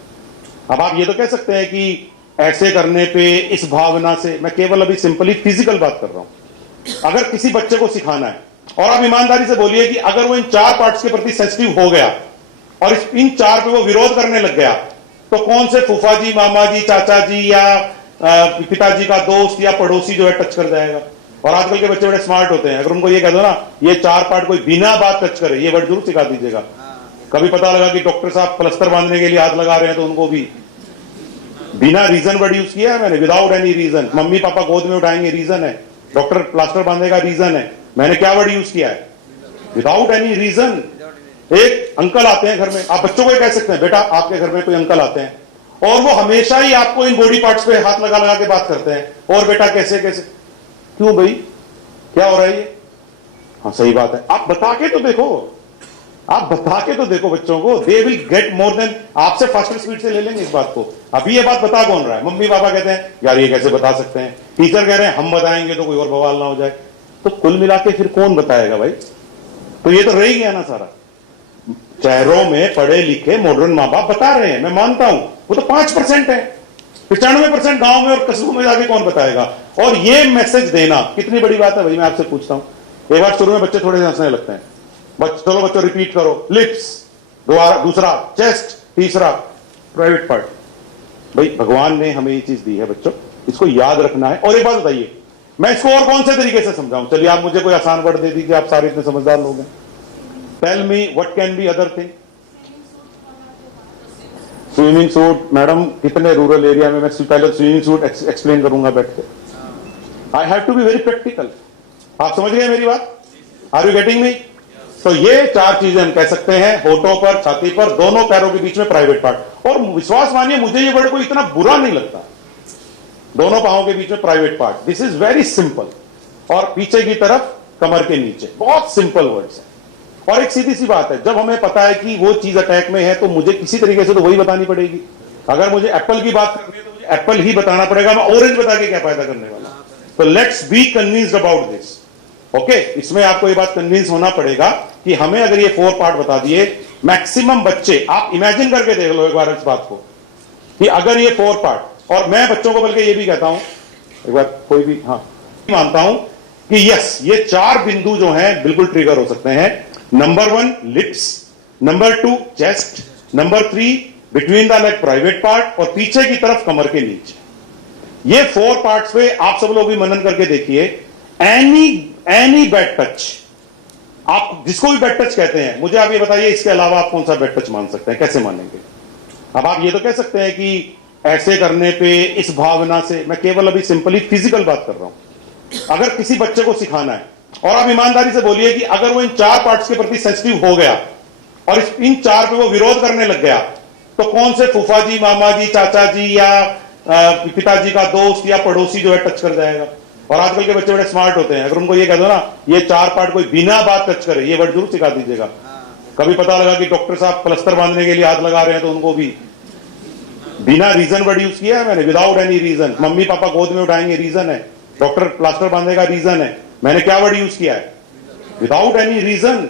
अब आप ये तो कह सकते हैं कि ऐसे करने पे, इस भावना से, मैं केवल अभी सिंपली फिजिकल बात कर रहा हूं। अगर किसी बच्चे को सिखाना है और आप ईमानदारी से बोलिए कि अगर वो इन 4 पार्ट्स के प्रति सेंसिटिव हो गया और इन 4 पे वो विरोध करने लग गया, तो कौन से फूफा जी, मामा जी, चाचा जी या पिताजी का दोस्त या पड़ोसी जो है टच कर जाएगा? और आजकल के बच्चे बड़े स्मार्ट होते हैं, अगर उनको ये कह दो ना ये 4 पार्ट कोई बिना बात टच करे, ये वर्ड जरूर सिखा दीजिएगा। कभी पता लगा कि डॉक्टर साहब प्लास्टर बांधने के लिए हाथ लगा रहे हैं तो उनको भी बिना रीजन वर्ड यूज किया है मैंने, without any reason. Mummy papa गोद में उठाएंगे, रीजन है। डॉक्टर प्लास्टर बांधेगा, रीजन है। मैंने क्या वर्ड यूज किया है? Without any reason. एक अंकल आते हैं घर में, आप बच्चों को कह सकते हैं बेटा आपके घर में कोई अंकल आते हैं और वो हमेशा ही आपको इन बॉडी पार्ट्स पे हाथ लगा लगा के बात करते हैं, और बेटा कैसे कैसे, क्यों भाई क्या हो रहा है ये? हाँ सही बात है, आप बता के तो देखो, आप बता के तो देखो बच्चों को, they will get more than, आपसे फास्टर स्पीड से ले लेंगे इस बात को। अभी ये बात बता कौन रहा है? मम्मी पापा कहते हैं यार ये कैसे बता सकते हैं, टीचर कह रहे हैं हम बताएंगे तो कोई और बवाल ना हो जाए। तो कुल मिला के फिर कौन बताएगा भाई? तो ये तो रह ही गया ना सारा। शहरों में पढ़े लिखे मॉडर्न माँ बाप बता रहे हैं, मैं मानता हूं, वो तो 5% है। 95% गांव में और कस्बों में जाके कौन बताएगा? और ये मैसेज देना कितनी बड़ी बात है भाई। मैं आपसे पूछता हूं, एक बार शुरू में बच्चे थोड़े हंसने लगते हैं, चलो बच्चों रिपीट करो, लिप्स, दूसरा चेस्ट, तीसरा प्राइवेट पार्ट। भाई भगवान ने हमें ये चीज दी है बच्चों, इसको याद रखना है। और एक बात बताइए, मैं इसको और कौन से तरीके से समझाऊं? चलिए आप मुझे कोई आसान वर्ड दे दीजिए, आप सारे इतने समझदार लोग हैं। Tell me what can be other thing. Swimming suit, madam कितने रूरल एरिया में मैं पहले स्विमिंग सूट एक्सप्लेन करूंगा बैठ के। I have to be very practical. आप समझ गए मेरी बात? Are you getting me? तो ये चार चीजें हम कह सकते हैं, होठों पर, छाती पर, दोनों पैरों के बीच में प्राइवेट पार्ट। और विश्वास मानिए मुझे ये वर्ड कोई इतना बुरा नहीं लगता, दोनों पांवों के बीच में private part, this is very simple. और पीछे की तरफ कमर के नीचे, बहुत सिंपल वर्ड्स है। और एक सीधी सी बात है, जब हमें पता है कि वो चीज अटैक में है तो मुझे किसी तरीके से तो वही बतानी पड़ेगी। अगर मुझे एप्पल की बात करनी है तो मुझे एप्पल ही बताना पड़ेगा, मैं ऑरेंज बता के क्या फायदा करने वाला। तो let's be convinced about this. Okay, इसमें आपको ये बात कन्विंस होना पड़ेगा कि हमें अगर ये 4 पार्ट बता दिए, मैक्सिमम बच्चे, आप इमेजिन करके देख लो एक बार इस बात को कि अगर ये 4 पार्ट, और मैं बच्चों को बल्कि ये भी कहता हूं, एक बार कोई भी, हाँ मानता हूं कि यस, ये 4 बिंदु जो हैं बिल्कुल ट्रिगर हो सकते हैं। Number 1 lips, number 2 chest, number 3 between the leg private part, और पीछे की तरफ कमर के नीचे। ये 4 पार्ट्स पे आप सब लोग भी मनन करके देखिए। एनी बैड टच, आप जिसको भी बैड टच कहते हैं, मुझे आप ये बताइए इसके अलावा आप कौन सा बैड टच मान सकते हैं, कैसे मानेंगे? अब आप ये तो कह सकते हैं कि ऐसे करने पे, इस भावना से, मैं केवल अभी सिंपली फिजिकल बात कर रहा हूं। अगर किसी बच्चे को सिखाना है, और आप ईमानदारी से बोलिए कि अगर वो इन 4 पार्ट्स के प्रति सेंसिटिव हो गया और इन 4 पे वो विरोध करने लग गया, तो कौन से फूफा जी, मामा जी, चाचा जी या पिताजी का दोस्त या पड़ोसी जो है टच कर जाएगा? और आजकल के बच्चे बड़े स्मार्ट होते हैं, अगर उनको ये कह दो ना ये 4 पार्ट कोई बिना बात टच करे, ये वर्ड जरूर सिखा दीजिएगा। कभी पता लगा कि डॉक्टर साहब प्लास्टर बांधने के लिए हाथ लगा रहे हैं तो उनको भी बिना रीजन वर्ड यूज किया है मैंने, without any reason. Mummy papa गोद में उठाएंगे, रीजन है। डॉक्टर प्लास्टर बांधेगा, रीजन है। मैंने क्या वर्ड यूज किया है? Without any reason.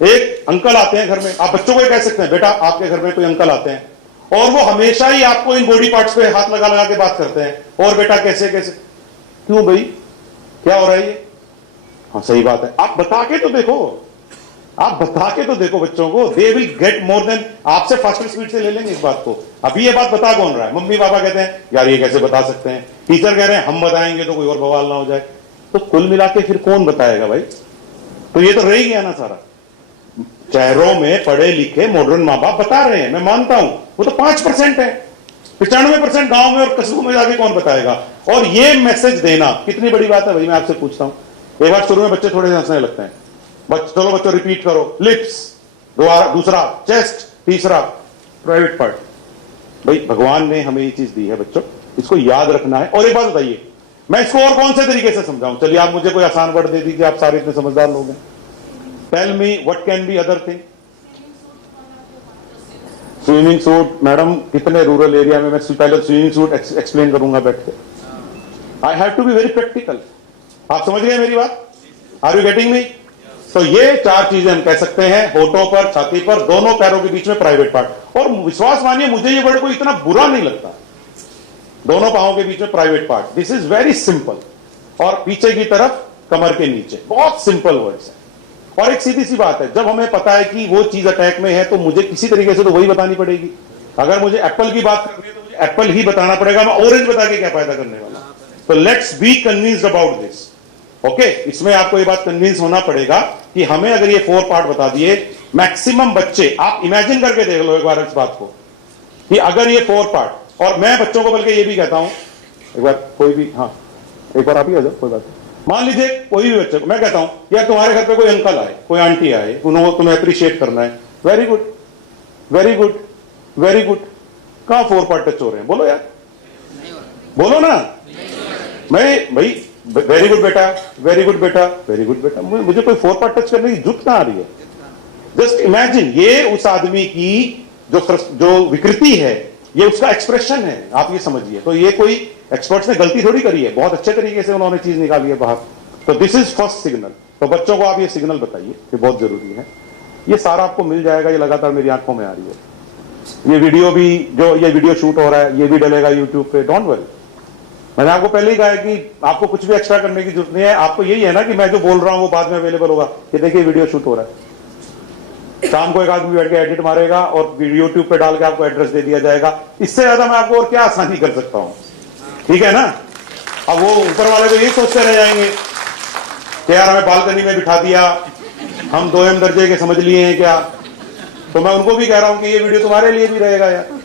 एक अंकल आते हैं घर में, आप बच्चों को कह सकते हैं बेटा आपके घर में कोई अंकल आते हैं, और वो हमेशा ही आपको इन बॉडी पार्ट्स पे हाथ लगा लगा के बात करते हैं, और बेटा कैसे कैसे, क्यों भाई क्या हो रहा है ये? हाँ सही बात है, आप बता के तो देखो, आप बता के तो देखो बच्चों को, they will get more than, आपसे फास्टर स्पीड से ले लेंगे इस बात को। अभी ये बात बता कौन रहा है? मम्मी पापा कहते हैं यार ये कैसे बता सकते हैं, टीचर कह रहे हैं हम बताएंगे तो कोई और बवाल ना हो जाए। तो कुल मिला के फिर कौन बताएगा भाई? तो ये तो रह ही गया ना सारा। शहरों में पढ़े लिखे मॉडर्न माँ बाप बता रहे हैं, मैं मानता हूं, वो तो 5% है। 95% गांव में और कस्बों में जाके कौन बताएगा? और ये मैसेज देना कितनी बड़ी बात है भाई, मैं आपसे पूछता हूं। एक बार शुरू में बच्चे थोड़े से हंसने लगते हैं, चलो बच्चों रिपीट करो, लिप्स, दूसरा चेस्ट, तीसरा प्राइवेट पार्ट। भाई भगवान ने हमें ये चीज दी है बच्चों, इसको याद रखना है। और एक बात बताइए, मैं इसको और कौन से तरीके से समझाऊं? चलिए आप मुझे कोई आसान वर्ड दे दीजिए, आप सारे इतने समझदार लोग हैं। Tell me what can be other thing. Swimming suit, madam कितने रूरल एरिया में मैं पहले स्विमिंग सूट एक्सप्लेन करूंगा बैठ के। I have to be very practical. आप समझ गए मेरी बात? Are you getting me? तो ये 4 चीजें हम कह सकते हैं, होठों पर, छाती पर, दोनों पैरों के बीच में प्राइवेट पार्ट। और विश्वास मानिए मुझे ये वर्ड कोई इतना बुरा नहीं लगता, दोनों पांवों के बीच में private part, this is very simple. और पीछे की तरफ कमर के नीचे, बहुत सिंपल वर्ड्स है। और एक सीधी सी बात है, जब हमें पता है कि वो चीज अटैक में है तो मुझे किसी तरीके से तो वही बतानी पड़ेगी। अगर मुझे एप्पल की बात करनी है तो मुझे एप्पल ही बताना पड़ेगा, मैं ऑरेंज बता के क्या फायदा करने वाला। तो let's be convinced about this. Okay, इसमें आपको ये बात कन्विंस होना पड़ेगा कि हमें अगर ये 4 पार्ट बता दिए, मैक्सिमम बच्चे, आप इमेजिन करके देख लो एक बार इस बात को कि अगर ये 4 पार्ट, और मैं बच्चों को बल्कि ये भी कहता हूं, एक बार कोई भी, हाँ एक बार आप ही आ जाओ, कोई बात नहीं। मान लीजिए कोई भी बच्चे को मैं कहता हूं यार तुम्हारे घर पे कोई अंकल आए, कोई आंटी आए, तुम्हें अप्रिशिएट करना है, very good very good very good. कहां 4 पार्ट टच हो रहे हैं? बोलो यार, बोलो ना। मैं भाई वेरी गुड बेटा, वेरी गुड बेटा, वेरी गुड बेटा, मुझे कोई 4 पार्ट टच करने की जरूरत कहां आ रही है? जस्ट इमेजिन, ये उस आदमी की जो विकृति है, ये उसका एक्सप्रेशन है, आप ये समझिए। तो ये कोई एक्सपर्ट्स ने गलती थोड़ी करी है, बहुत अच्छे तरीके से उन्होंने चीज निकाली है बाहर। तो दिस इज फर्स्ट सिग्नल। तो बच्चों को आप ये सिग्नल बताइए, ये बहुत जरूरी है। ये सारा आपको मिल जाएगा, ये लगातार मेरी आंखों में आ रही है। ये वीडियो भी, जो ये वीडियो शूट हो रहा है, ये भी डलेगा यूट्यूब पे, डोंट वरी। मैंने आपको पहले ही कहा है कि आपको कुछ भी एक्स्ट्रा करने की जरूरत नहीं है। आपको यही है ना कि मैं जो बोल रहा हूं वो बाद में अवेलेबल होगा। ये देखिए वीडियो शूट हो रहा है, शाम को एक आदमी बैठ के एडिट मारेगा और यूट्यूब पे डाल के आपको एड्रेस दे दिया जाएगा। इससे ज्यादा मैं आपको और क्या आसानी कर सकता हूं? ठीक है ना? अब वो ऊपर वाले को यही सोचते रह जाएंगे कि यार हमें बालकनी में बिठा दिया, हम 2M दर्जे के समझ लिए हैं क्या? तो मैं उनको भी कह रहा हूं कि ये वीडियो तुम्हारे लिए भी रहेगा यार।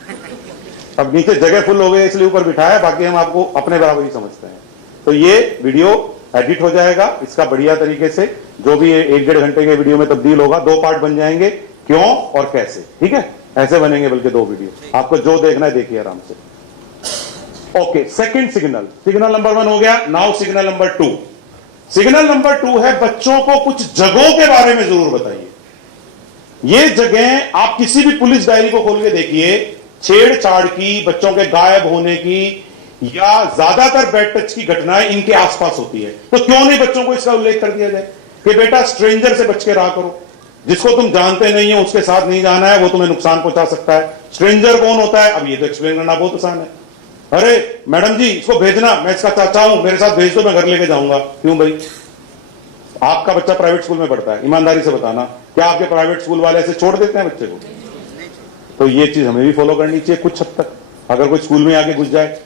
अब नीचे जगह फुल हो गई इसलिए ऊपर बिठाया, बाकी हम आपको अपने बराबर ही समझते हैं। तो ये वीडियो एडिट हो जाएगा इसका बढ़िया तरीके से, जो भी 1-1.5 घंटे के वीडियो में तब्दील होगा, 2 पार्ट बन जाएंगे, क्यों और कैसे, ठीक है, ऐसे बनेंगे बल्कि 2 वीडियो। आपको जो देखना है देखिए आराम से। Okay, second signal, signal number 1 हो गया। Now signal number 2। Signal number 2 है बच्चों को कुछ जगहों के बारे में जरूर बताइए। ये जगह आप किसी भी पुलिस डायरी को खोल के देखिए, छेड़छाड़ की, बच्चों के गायब होने की या ज्यादातर बैड टच की घटनाएं इनके आसपास होती है। तो क्यों नहीं बच्चों को इसका उल्लेख कर दिया जाए कि बेटा स्ट्रेंजर से बच के रहा करो, जिसको तुम जानते नहीं हो उसके साथ नहीं जाना है, वो तुम्हें नुकसान पहुंचा सकता है। स्ट्रेंजर कौन होता है, अब ये तो एक्सप्लेन करना बहुत आसान है। अरे मैडम जी इसको भेजना, मैं इसका चाचा हूं, मेरे साथ भेज दो, मैं घर लेके जाऊंगा। क्यों भाई, आपका बच्चा प्राइवेट स्कूल में पढ़ता है, ईमानदारी से बताना, क्या आपके प्राइवेट स्कूल वाले ऐसे छोड़ देते हैं बच्चे को? तो ये चीज हमें भी फॉलो करनी चाहिए कुछ हद तक। अगर कोई स्कूल में आके घुस जाए,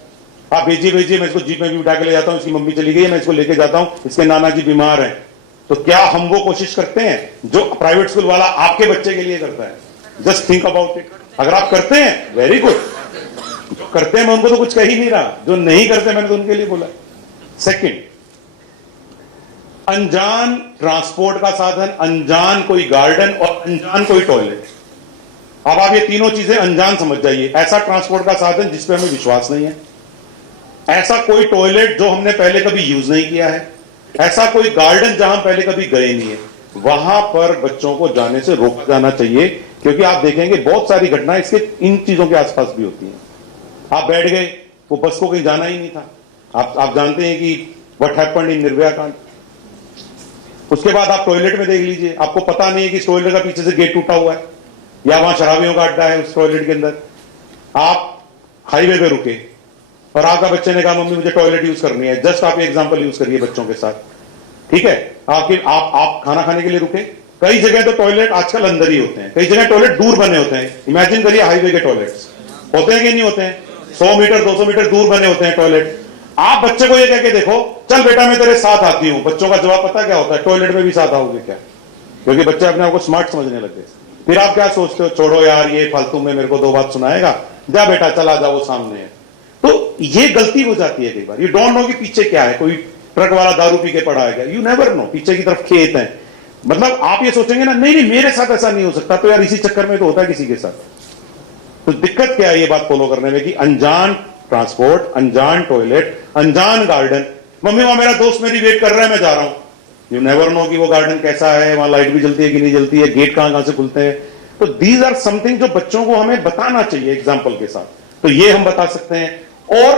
आप भेजिए भेजिए, मैं इसको जीप में भी उठा के ले जाता हूं, इसकी मम्मी चली गई है, मैं इसको लेके जाता हूं, इसके नाना जी बीमार हैं, तो क्या हम वो कोशिश करते हैं जो प्राइवेट स्कूल वाला आपके बच्चे के लिए करता है? Just think about it. अगर आप करते हैं वेरी गुड, जो करते हैं मैं उनको तो कुछ कह ही नहीं रहा, जो नहीं करते मैंने तो उनके लिए बोला। सेकंड, अनजान ट्रांसपोर्ट का साधन, अनजान कोई गार्डन और अनजान कोई टॉयलेट। अब आप ये तीनों चीजें अनजान समझ जाइए। ऐसा ट्रांसपोर्ट का साधन जिस पे हमें विश्वास नहीं है, ऐसा कोई टॉयलेट जो हमने पहले कभी यूज नहीं किया है, ऐसा कोई गार्डन जहां पहले कभी गए नहीं है, वहां पर बच्चों को जाने से रोका जाना चाहिए। क्योंकि आप देखेंगे बहुत सारी घटनाएं इसके इन चीजों के आसपास भी होती हैं। आप बैठ गए, वो बस को कहीं जाना ही नहीं था। आप जानते हैं कि व्हाट हैपेंड इन निर्भया कांड। उसके बाद आप टॉयलेट में देख लीजिए, आपको पता नहीं है कि इस टॉयलेट का पीछे से गेट टूटा हुआ है या वहां शराबियों का अड्डा है उस टॉयलेट के अंदर। आप हाईवे पे रुके और आपका बच्चे ने कहा मम्मी मुझे टॉयलेट यूज करनी है। जस्ट आप एग्जांपल यूज करिए बच्चों के साथ, ठीक है। आप खाना खाने के लिए रुके, कई जगह तो टॉयलेट आजकल अंदर ही होते हैं, कई जगह टॉयलेट दूर बने होते हैं। इमेजिन करिए हाईवे के टॉयलेट्स होते हैं कि नहीं होते हैं, 100 मीटर 200 मीटर दूर बने होते हैं टॉयलेट। आप बच्चे को ये कह के देखो चल बेटा मैं तेरे साथ आती हूं, बच्चों का जवाब पता क्या होता है, टॉयलेट में भी साथ आओगे क्या? क्योंकि बच्चे अपने आप को स्मार्ट समझने लग गए। फिर आप क्या सोचते हो, छोड़ो यार ये फालतू में मेरे को 2 बात सुनाएगा, जा बेटा चला जाओ वो सामने है। तो ये गलती हो जाती है कई बार। यू डोंट नो कि पीछे क्या है, कोई ट्रक वाला दारू पी के पड़ा है, यू नेवर नो, पीछे की तरफ खेत है। मतलब आप ये सोचेंगे ना नहीं नहीं मेरे साथ ऐसा नहीं हो सकता, तो यार इसी चक्कर में तो होता है किसी के साथ। तो दिक्कत क्या है ये बात फॉलो करने में कि अनजान ट्रांसपोर्ट, अनजान टॉयलेट, अनजान गार्डन। मम्मी वहां मेरा दोस्त मेरी वेट कर रहा है, मैं जा रहा हूं। यू नेवर नो कि वो गार्डन कैसा है, वहां लाइट भी जलती है कि नहीं जलती है, गेट कहां से खुलते हैं। तो दीज आर समथिंग जो बच्चों को हमें बताना चाहिए एग्जाम्पल के साथ। तो ये हम बता सकते हैं। और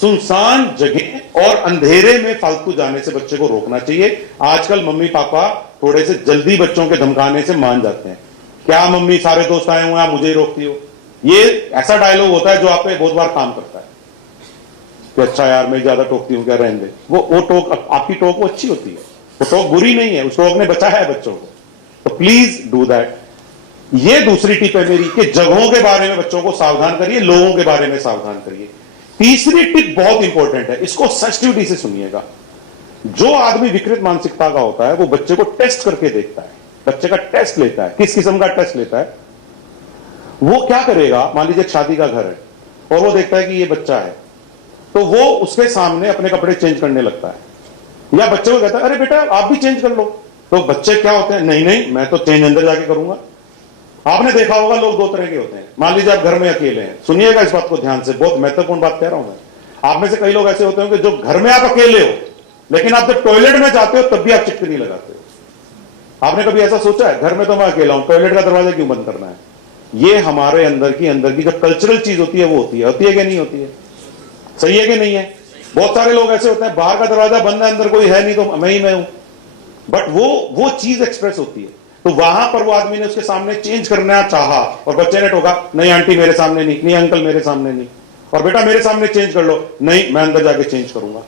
सुनसान जगह और अंधेरे में फालतू जाने से बच्चे को रोकना चाहिए। आजकल मम्मी पापा थोड़े से जल्दी बच्चों के धमकाने से मान जाते हैं। क्या मम्मी सारे दोस्त आए हुए हैं आप मुझे ही रोकती हो, ये ऐसा डायलॉग होता है जो आप पे बहुत बार काम करता है कि अच्छा यार मैं ज्यादा टोकती हूं क्या, रहने दे। वो टोक आपकी टोक वो अच्छी होती है, वो टोक बुरी नहीं है, उस टोक ने बचाया है बच्चों को। तो प्लीज डू दैट। ये दूसरी टिप है मेरी कि जगहों के बारे में बच्चों को सावधान करिए, लोगों के बारे में सावधान करिए। तीसरी टिप बहुत इंपॉर्टेंट है, इसको सेंसिटिविटी से सुनिएगा। जो आदमी विकृत मानसिकता का होता है वो बच्चे को टेस्ट करके देखता है, बच्चे का टेस्ट लेता है। किस किस्म का टेस्ट लेता है? वो क्या करेगा, मान लीजिए शादी का घर है और वो देखता है कि ये बच्चा है, तो वो उसके सामने अपने कपड़े चेंज करने लगता है, या बच्चे को कहता है अरे बेटा आप भी चेंज कर लो। तो बच्चे क्या होते हैं, नहीं नहीं मैं तो चेंज अंदर जाके करूंगा। आपने देखा होगा लोग 2 तरह के होते हैं। मान लीजिए आप घर में अकेले हैं, सुनिएगा इस बात को ध्यान से, बहुत महत्वपूर्ण बात कह रहा हूं मैं। आप में से कई लोग ऐसे होते हैं कि जो घर में आप अकेले हो लेकिन आप जब टॉयलेट में जाते हो तब भी आप चिट्ठी नहीं लगाते हो। आपने कभी ऐसा सोचा है घर में तो मैं अकेला हूं, टॉयलेट का दरवाजा क्यों बंद करना है? ये हमारे अंदर की जो कल्चरल चीज होती है वो होती है कि नहीं होती है? सही है कि नहीं है? बहुत सारे लोग ऐसे होते हैं बाहर का दरवाजा बंद है, अंदर कोई है नहीं तो मैं ही मैं हूं, बट वो चीज एक्सप्रेस होती है। तो वहां पर वो आदमी ने उसके सामने चेंज करना चाहा और बच्चे ने टोका नहीं आंटी मेरे सामने नहीं, नहीं अंकल मेरे सामने नहीं, और बेटा मेरे सामने चेंज कर लो, नहीं मैं अंदर जाके चेंज करूंगा।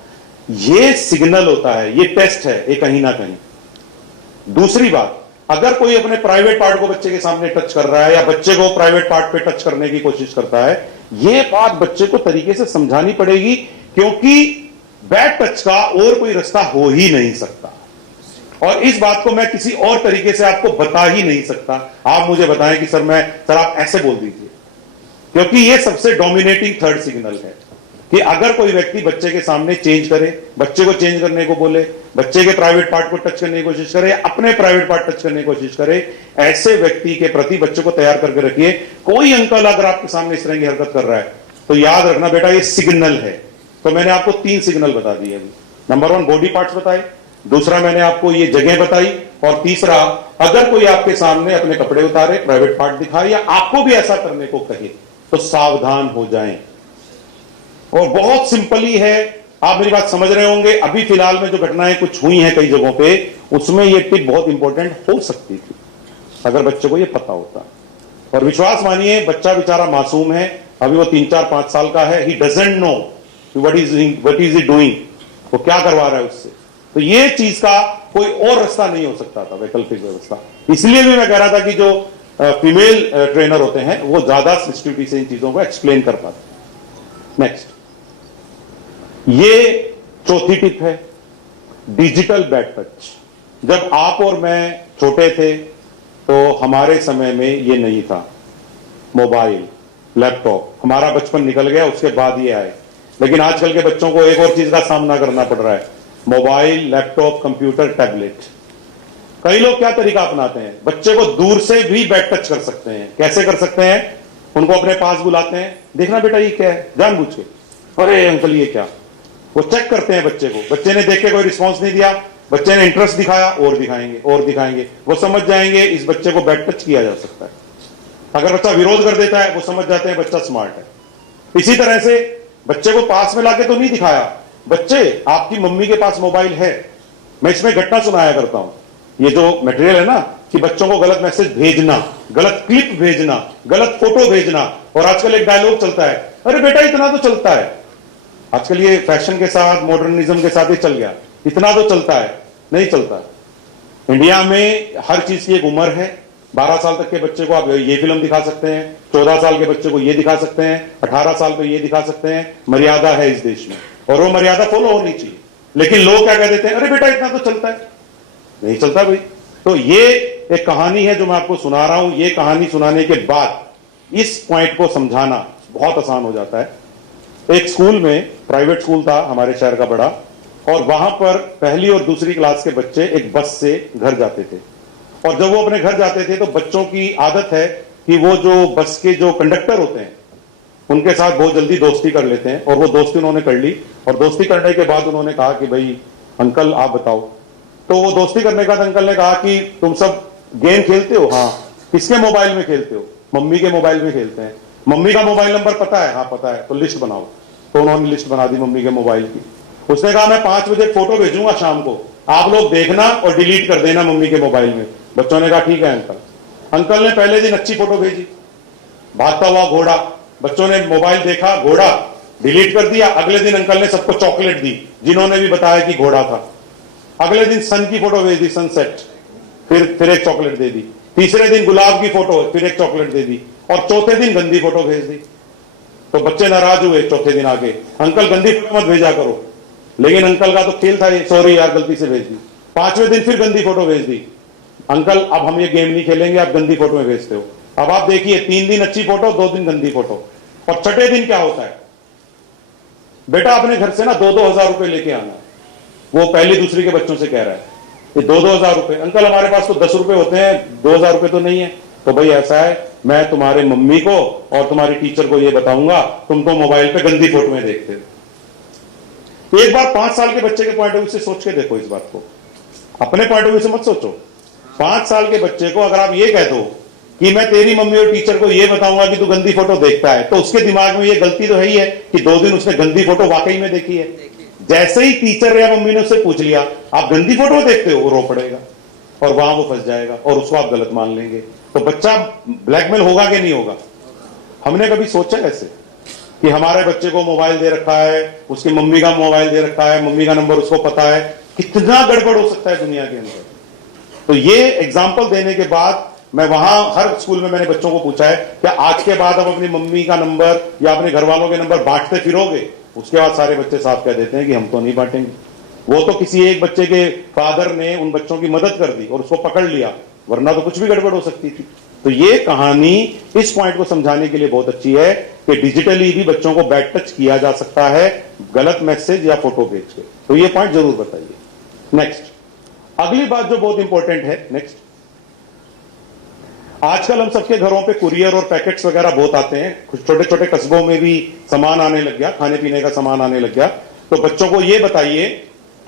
ये सिग्नल होता है, ये टेस्ट है ये कहीं ना कहीं। दूसरी बात, अगर कोई अपने प्राइवेट पार्ट को बच्चे के सामने टच कर रहा है या बच्चे को प्राइवेट पार्ट पे टच करने की कोशिश करता है, ये बात बच्चे को तरीके से समझानी पड़ेगी, क्योंकि बैड टच का और कोई रास्ता हो ही नहीं सकता। और इस बात को मैं किसी और तरीके से आपको बता ही नहीं सकता। आप मुझे बताएं कि सर आप ऐसे बोल दीजिए, क्योंकि ये सबसे डोमिनेटिंग थर्ड सिग्नल है। कि अगर कोई व्यक्ति बच्चे के सामने चेंज करे, बच्चे को चेंज करने को बोले, बच्चे के प्राइवेट पार्ट को टच करने की कोशिश करे, अपने प्राइवेट पार्ट टच करने की कोशिश करे, ऐसे व्यक्ति के प्रति बच्चे को तैयार करके रखिए। कोई अंकल अगर आपके सामने इस तरह की हरकत कर रहा है तो याद रखना बेटा ये सिग्नल है। तो मैंने आपको 3 सिग्नल बता दिए अभी। नंबर 1 बॉडी पार्ट्स बताए, दूसरा मैंने आपको ये जगह बताई, और तीसरा अगर कोई आपके सामने अपने कपड़े उतारे, प्राइवेट पार्ट दिखाए या आपको भी ऐसा करने को कहे तो सावधान हो जाएं। और बहुत सिंपली है, आप मेरी बात समझ रहे होंगे। अभी फिलहाल में जो घटनाएं कुछ हुई हैं कई जगहों पे, उसमें ये टिप बहुत इंपॉर्टेंट हो सकती थी अगर बच्चे को ये पता होता। और विश्वास मानिए बच्चा बेचारा मासूम है, अभी वो 3-4-5 साल का है। He doesn't know what is he doing, वो क्या करवा रहा है उससे। तो ये चीज का कोई और रास्ता नहीं हो सकता था, वैकल्पिक व्यवस्था। इसलिए भी मैं कह रहा था कि जो फीमेल ट्रेनर होते हैं वो ज्यादा सेंसिटिविटी से इन चीजों को एक्सप्लेन कर पाते। नेक्स्ट, ये चौथी टिप है, डिजिटल बैड टच। जब आप और मैं छोटे थे तो हमारे समय में ये नहीं था। मोबाइल, लैपटॉप, हमारा बचपन निकल गया, उसके बाद ये आए। लेकिन आजकल के बच्चों को एक और चीज का सामना करना पड़ रहा है, मोबाइल, लैपटॉप, कंप्यूटर, टैबलेट। कई लोग क्या तरीका अपनाते हैं, बच्चे को दूर से भी बैड टच कर सकते हैं। कैसे कर सकते हैं? उनको अपने पास बुलाते हैं, देखना बेटा ये क्या है, जानबूझ के, अरे अंकल ये क्या। वो चेक करते हैं बच्चे को, बच्चे ने देख के कोई रिस्पॉन्स नहीं दिया, बच्चे ने इंटरेस्ट दिखाया, और दिखाएंगे और दिखाएंगे। वो समझ जाएंगे इस बच्चे को बैड टच किया जा सकता है। अगर बच्चा विरोध कर देता है वो समझ जाते हैं बच्चा स्मार्ट है। इसी तरह से बच्चे को पास में लाके तो नहीं दिखाया, बच्चे आपकी मम्मी के पास मोबाइल है। मैं इसमें घटना सुनाया करता हूं, ये जो मटेरियल है ना कि बच्चों को गलत मैसेज भेजना, गलत क्लिप भेजना, गलत फोटो भेजना। और आजकल एक डायलॉग चलता है, अरे बेटा इतना तो चलता है। आजकल ये फैशन के साथ, मॉडर्निज्म के साथ ही चल गया, इतना तो चलता है। नहीं चलता। इंडिया में हर चीज की एक उम्र है। 12 साल तक के बच्चे को आप ये फिल्म दिखा सकते हैं, 14 साल के बच्चे को ये दिखा सकते हैं, 18 साल को ये दिखा सकते हैं। मर्यादा है इस देश में और वो मर्यादा फॉलो होनी चाहिए। लेकिन लोग क्या कह देते हैं, अरे बेटा इतना तो चलता है। नहीं चलता भाई। तो ये एक कहानी है जो मैं आपको सुना रहा हूं। ये कहानी सुनाने के बाद इस पॉइंट को समझाना बहुत आसान हो जाता है। एक स्कूल में, प्राइवेट स्कूल था हमारे शहर का बड़ा, और वहां पर पहली और दूसरी क्लास के बच्चे एक बस से घर जाते थे। और जब वो अपने घर जाते थे तो बच्चों की आदत है कि वो जो बस के जो कंडक्टर होते हैं उनके साथ बहुत जल्दी दोस्ती कर लेते हैं। और वो दोस्ती उन्होंने कर ली, और दोस्ती करने के बाद उन्होंने कहा कि भाई अंकल आप बताओ। तो वो दोस्ती करने के बाद अंकल ने कहा कि तुम सब गेम खेलते हो? हाँ। किसके मोबाइल में खेलते हो? मम्मी के मोबाइल में खेलते हैं। मम्मी का मोबाइल नंबर पता है? हाँ पता है। तो लिस्ट बनाओ। तो उन्होंने लिस्ट बना दी मम्मी के मोबाइल की। उसने कहा मैं 5 बजे फोटो भेजूंगा शाम को, आप लोग देखना और डिलीट कर देना मम्मी के मोबाइल में। बच्चों ने कहा ठीक है अंकल। अंकल ने पहले दिन अच्छी फोटो भेजी, भागता हुआ घोड़ा। बच्चों ने मोबाइल देखा, घोड़ा, डिलीट कर दिया। अगले दिन अंकल ने सबको चॉकलेट दी जिन्होंने भी बताया कि घोड़ा था। अगले दिन सन की फोटो भेज दी, सनसेट, फिर एक चॉकलेट दे दी। तीसरे दिन गुलाब की फोटो, फिर एक चॉकलेट दे दी। और चौथे दिन गंदी फोटो भेज दी। तो बच्चे नाराज हुए चौथे दिन आके, अंकल गंदी फोटो मत भेजा करो। लेकिन अंकल का तो खेल था ये, सॉरी यार गलती से भेज दी। 5वें दिन फिर गंदी फोटो भेज दी। अंकल अब हम ये गेम नहीं खेलेंगे, आप गंदी फोटो में भेजते हो। अब आप देखिए 3 दिन अच्छी फोटो, 2 दिन गंदी फोटो। और छठे दिन क्या होता है, बेटा अपने घर से ना 2-2 हजार रुपए लेके आना। वो पहली दूसरी के बच्चों से कह रहा है ये 2-2 हजार रुपए। अंकल हमारे पास तो 10 रुपए होते हैं, 2 हजार रुपए तो नहीं है। तो भाई ऐसा है, मैं तुम्हारे मम्मी को और तुम्हारी टीचर को ये बताऊंगा, तुम तो मोबाइल पे गंदी फोटोएं देखते हो। एक बार 5 साल के बच्चे के पॉइंट ऑफ व्यू से सोच के देखो इस बात को, अपने पॉइंट ऑफ व्यू से मत सोचो। 5 साल के बच्चे को अगर आप ये कह दो कि मैं तेरी मम्मी और टीचर को ये बताऊंगा कि तू गंदी फोटो देखता है, तो उसके दिमाग में ये गलती तो है ही है कि 2 दिन उसने गंदी फोटो वाकई में देखी है। जैसे ही टीचर या मम्मी ने उससे पूछ लिया आप गंदी फोटो देखते हो, वो रो पड़ेगा और वहां वो फंस जाएगा और उसको आप गलत मान लेंगे। तो बच्चा ब्लैकमेल होगा कि नहीं होगा? हमने कभी सोचा ऐसे कि हमारे बच्चे को मोबाइल दे रखा है, उसकी मम्मी का मोबाइल दे रखा है, मम्मी का नंबर उसको पता है, कितना गड़बड़ हो सकता है दुनिया के अंदर। तो ये एग्जाम्पल देने के बाद मैं वहां हर स्कूल में मैंने बच्चों को पूछा है क्या आज के बाद आप अपनी मम्मी का नंबर या अपने घर वालों के नंबर बांटते फिरोगे? उसके बाद सारे बच्चे साफ कह देते हैं कि हम तो नहीं बांटेंगे। वो तो किसी एक बच्चे के फादर ने उन बच्चों की मदद कर दी और उसको पकड़ लिया, वरना तो कुछ भी गड़बड़ हो सकती थी। तो ये कहानी इस पॉइंट को समझाने के लिए बहुत अच्छी है कि डिजिटली भी बच्चों को बैड टच किया जा सकता है गलत मैसेज या फोटो भेज के। तो ये पॉइंट जरूर बताइए। नेक्स्ट, अगली बात जो बहुत इंपॉर्टेंट है, नेक्स्ट, आजकल हम सबके घरों पे कुरियर और पैकेट्स वगैरह बहुत आते हैं, कुछ छोटे छोटे कस्बों में भी सामान आने लग गया, खाने पीने का सामान आने लग गया। तो बच्चों को ये बताइए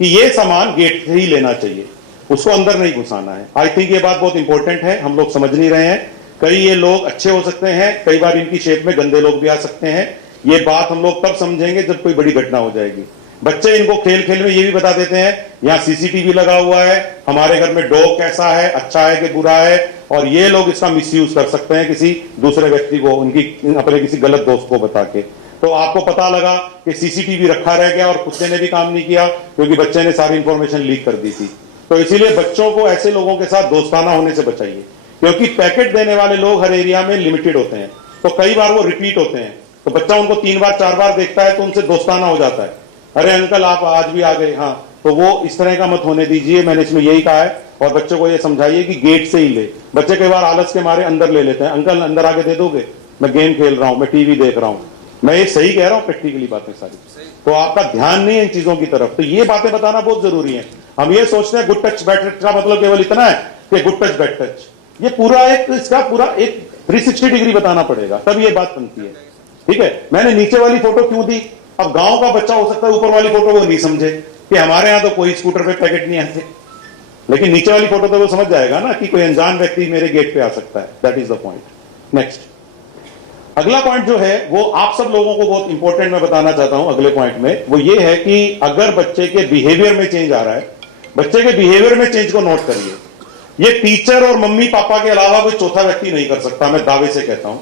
कि ये सामान गेट से ही लेना चाहिए, उसको अंदर नहीं घुसाना है। आई थिंक ये बात बहुत इंपॉर्टेंट है, हम लोग समझ नहीं रहे हैं। कई ये लोग अच्छे हो सकते हैं, कई बार इनकी शेप में गंदे लोग भी आ सकते हैं। ये बात हम लोग तब समझेंगे जब कोई बड़ी घटना हो जाएगी। बच्चे इनको खेल खेल में ये भी बता देते हैं, यहां सीसीटीवी लगा हुआ है, हमारे घर में डॉग कैसा है, अच्छा है कि बुरा है, और ये लोग इसका मिसयूज कर सकते हैं किसी दूसरे व्यक्ति को, उनकी अपने किसी गलत दोस्त को बता के। तो आपको पता लगा कि सीसीटीवी रखा रह गया और कुत्ते ने भी काम नहीं किया क्योंकि बच्चे ने सारी इंफॉर्मेशन लीक कर दी थी। तो इसीलिए बच्चों को ऐसे लोगों के साथ दोस्ताना होने से बचाइए, क्योंकि पैकेट देने वाले लोग हर एरिया में लिमिटेड होते हैं, तो कई बार वो रिपीट होते हैं। तो बच्चा उनको 3 बार 4 बार देखता है तो उनसे दोस्ताना हो जाता है। अरे अंकल आप आज भी आ गए, हाँ, तो वो इस तरह का मत होने दीजिए, मैंने इसमें यही कहा है। और बच्चों को ये समझाइए कि गेट से ही ले। बच्चे कई बार आलस के मारे अंदर ले लेते हैं, अंकल अंदर आके दे दोगे, मैं गेम खेल रहा हूं, मैं टीवी देख रहा हूं। मैं ये सही कह रहा हूं, प्रैक्टिकली बातें सारी, तो आपका ध्यान नहीं है इन चीजों की तरफ। तो ये बातें बताना बहुत जरूरी है। हम ये सोचते हैं गुड टच बैड टच का मतलब केवल इतना है कि गुड टच बैड टच, ये पूरा एक इसका पूरा एक 360 डिग्री बताना पड़ेगा, तब ये बात बनती है। ठीक है, मैंने नीचे वाली फोटो क्यों दी? अब गांव का बच्चा हो सकता है ऊपर वाली फोटो वो नहीं समझे कि हमारे यहां तो कोई स्कूटर पे पैकेट नहीं आते, लेकिन नीचे वाली फोटो तो वो समझ जाएगा ना कि कोई अनजान व्यक्ति मेरे गेट पे आ सकता है। That is the point. Next, अगला पॉइंट जो है वो आप सब लोगों को बहुत इंपॉर्टेंट मैं बताना चाहता हूं अगले पॉइंट में, वो ये है कि अगर बच्चे के बिहेवियर में चेंज आ रहा है, बच्चे के बिहेवियर में चेंज को नोट करिए। ये टीचर और मम्मी पापा के अलावा कोई चौथा व्यक्ति नहीं कर सकता, मैं दावे से कहता हूं।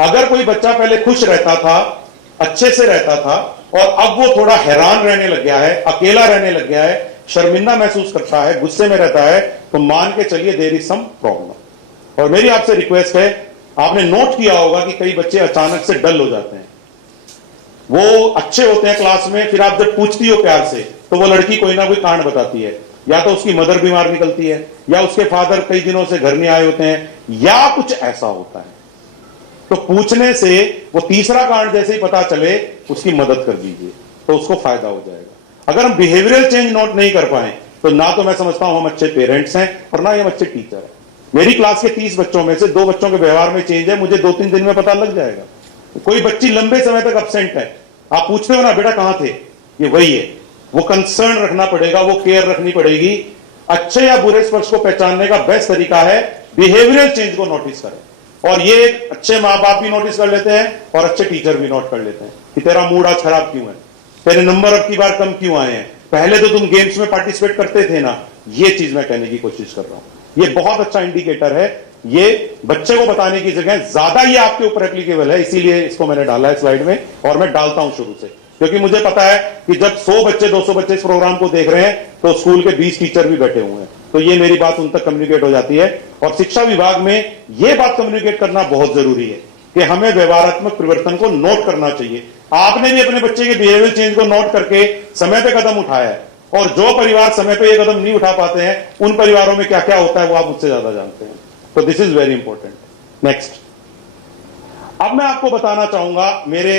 अगर कोई बच्चा पहले खुश रहता था, अच्छे से रहता था, और अब वो थोड़ा हैरान रहने लग गया है, अकेला रहने लग गया है, शर्मिंदा महसूस करता है, गुस्से में रहता है, तो मान के चलिए देयर इज सम प्रॉब्लम। और मेरी आपसे रिक्वेस्ट है, आपने नोट किया होगा कि कई बच्चे अचानक से डल हो जाते हैं, वो अच्छे होते हैं क्लास में, फिर आप जब पूछती हो प्यार से तो वो लड़की कोई ना कोई कांड बताती है, या तो उसकी मदर बीमार निकलती है, या उसके फादर कई दिनों से घर नहीं आए होते हैं, या कुछ ऐसा होता है। तो पूछने से वो तीसरा कांड जैसे ही पता चले उसकी मदद कर दीजिए, तो उसको फायदा हो जाएगा। अगर हम बिहेवियरल चेंज नोट नहीं कर पाए तो ना तो मैं समझता हूं हम अच्छे पेरेंट्स हैं और ना ही हम अच्छे टीचर हैं। मेरी क्लास के 30 बच्चों में से 2 बच्चों के व्यवहार में चेंज है, मुझे 2-3 दिन में पता लग जाएगा। कोई बच्ची लंबे समय तक अब्सेंट है, आप पूछते हो ना बेटा कहां थे, ये वही है। वो कंसर्न रखना पड़ेगा, वो केयर रखनी पड़ेगी। अच्छे या बुरे स्पर्श को पहचानने का बेस्ट तरीका है बिहेवियरल चेंज को नोटिस करें, और ये अच्छे माँ बाप भी नोटिस कर लेते हैं और अच्छे टीचर भी नोट कर लेते हैं कि तेरा मूड आज खराब क्यों है, तेरे नंबर अब की बार कम क्यों आए हैं, पहले तो तुम गेम्स में पार्टिसिपेट करते थे ना। ये चीज मैं कहने की कोशिश कर रहा हूं, ये बहुत अच्छा इंडिकेटर है। ये बच्चे को बताने की जगह ज्यादा ये आपके ऊपर एप्लीकेबल है, इसीलिए इसको मैंने डाला है स्लाइड में, और मैं डालता हूं शुरू से, क्योंकि मुझे पता है कि जब 100 बच्चे 200 बच्चे इस प्रोग्राम को देख रहे हैं तो स्कूल के 20 टीचर भी बैठे हुए हैं, तो ये मेरी बात उन तक कम्युनिकेट हो जाती है। और शिक्षा विभाग में ये बात कम्युनिकेट करना बहुत जरूरी है कि हमें व्यवहारात्मक परिवर्तन को नोट करना चाहिए। आपने भी अपने बच्चे के बिहेवियर चेंज को नोट करके समय पे कदम उठाया है, और जो परिवार समय पे ये कदम नहीं उठा पाते हैं उन परिवारों में क्या क्या होता है वो आप मुझसे ज्यादा जानते हैं। तो this is very important. Next, अब मैं आपको बताना चाहूंगा मेरे,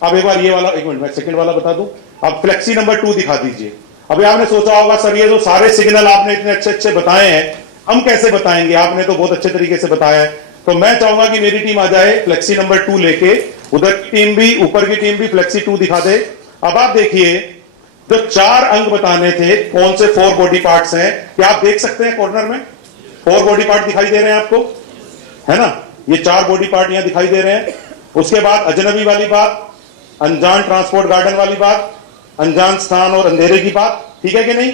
अब एक बार ये वाला, एक मिनट मैं सेकंड वाला बता दूं। अब फ्लेक्सी नंबर 2 दिखा दीजिए। अभी आपने सोचा होगा सर ये जो सारे सिग्नल आपने इतने अच्छे अच्छे बताए हैं हम कैसे बताएंगे, आपने तो बहुत अच्छे तरीके से बताया है। तो मैं चाहूंगा कि मेरी टीम आ जाए फ्लेक्सी नंबर 2 लेके, उधर की टीम भी, ऊपर की टीम भी फ्लेक्सी 2 दिखा दे। अब आप देखिए जो 4 अंक बताने थे, कौन से 4 बॉडी पार्ट्स हैं, क्या आप देख सकते हैं कॉर्नर में 4 बॉडी पार्ट दिखाई दे रहे हैं आपको, है ना, ये 4 बॉडी पार्ट यहां दिखाई दे रहे हैं। उसके बाद अजनबी वाली बात, अनजान ट्रांसपोर्ट गार्डन वाली बात, अनजान स्थान और अंधेरे की बात, ठीक है कि नहीं,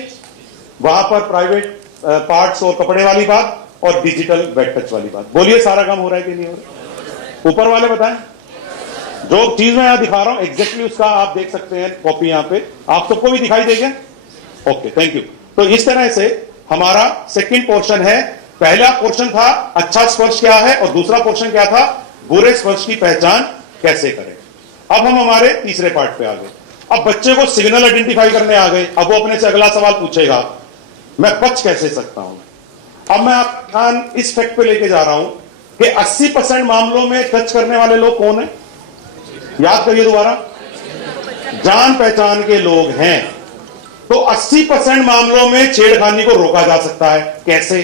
वहां पर प्राइवेट पार्ट्स और कपड़े वाली बात, और डिजिटल बैड टच वाली बात। बोलिए सारा काम हो रहा है कि नहीं हो रहा? ऊपर वाले बताएं, जो चीज मैं यहां दिखा रहा हूं एग्जैक्टली उसका आप देख सकते हैं कॉपी यहां पे, आप सबको भी दिखाई देगा? Okay, thank you. तो इस तरह से हमारा सेकंड पोर्शन है। पहला पोर्शन था अच्छा स्पर्श क्या है, और दूसरा पोर्शन क्या था, बुरे स्पर्श की पहचान कैसे करें। अब हम हमारे तीसरे पार्ट पे आ गए। अब बच्चे को सिग्नल आइडेंटिफाई करने आ गए। अब वो अपने से अगला सवाल पूछेगा, मैं बच कैसे सकता हूं। अब मैं आप ध्यान इस फैक्ट पे लेके जा रहा हूं कि 80% मामलों में टच करने वाले लोग कौन है? याद करिए दोबारा, जान पहचान के लोग हैं। तो 80% मामलों में छेड़खानी को रोका जा सकता है। कैसे?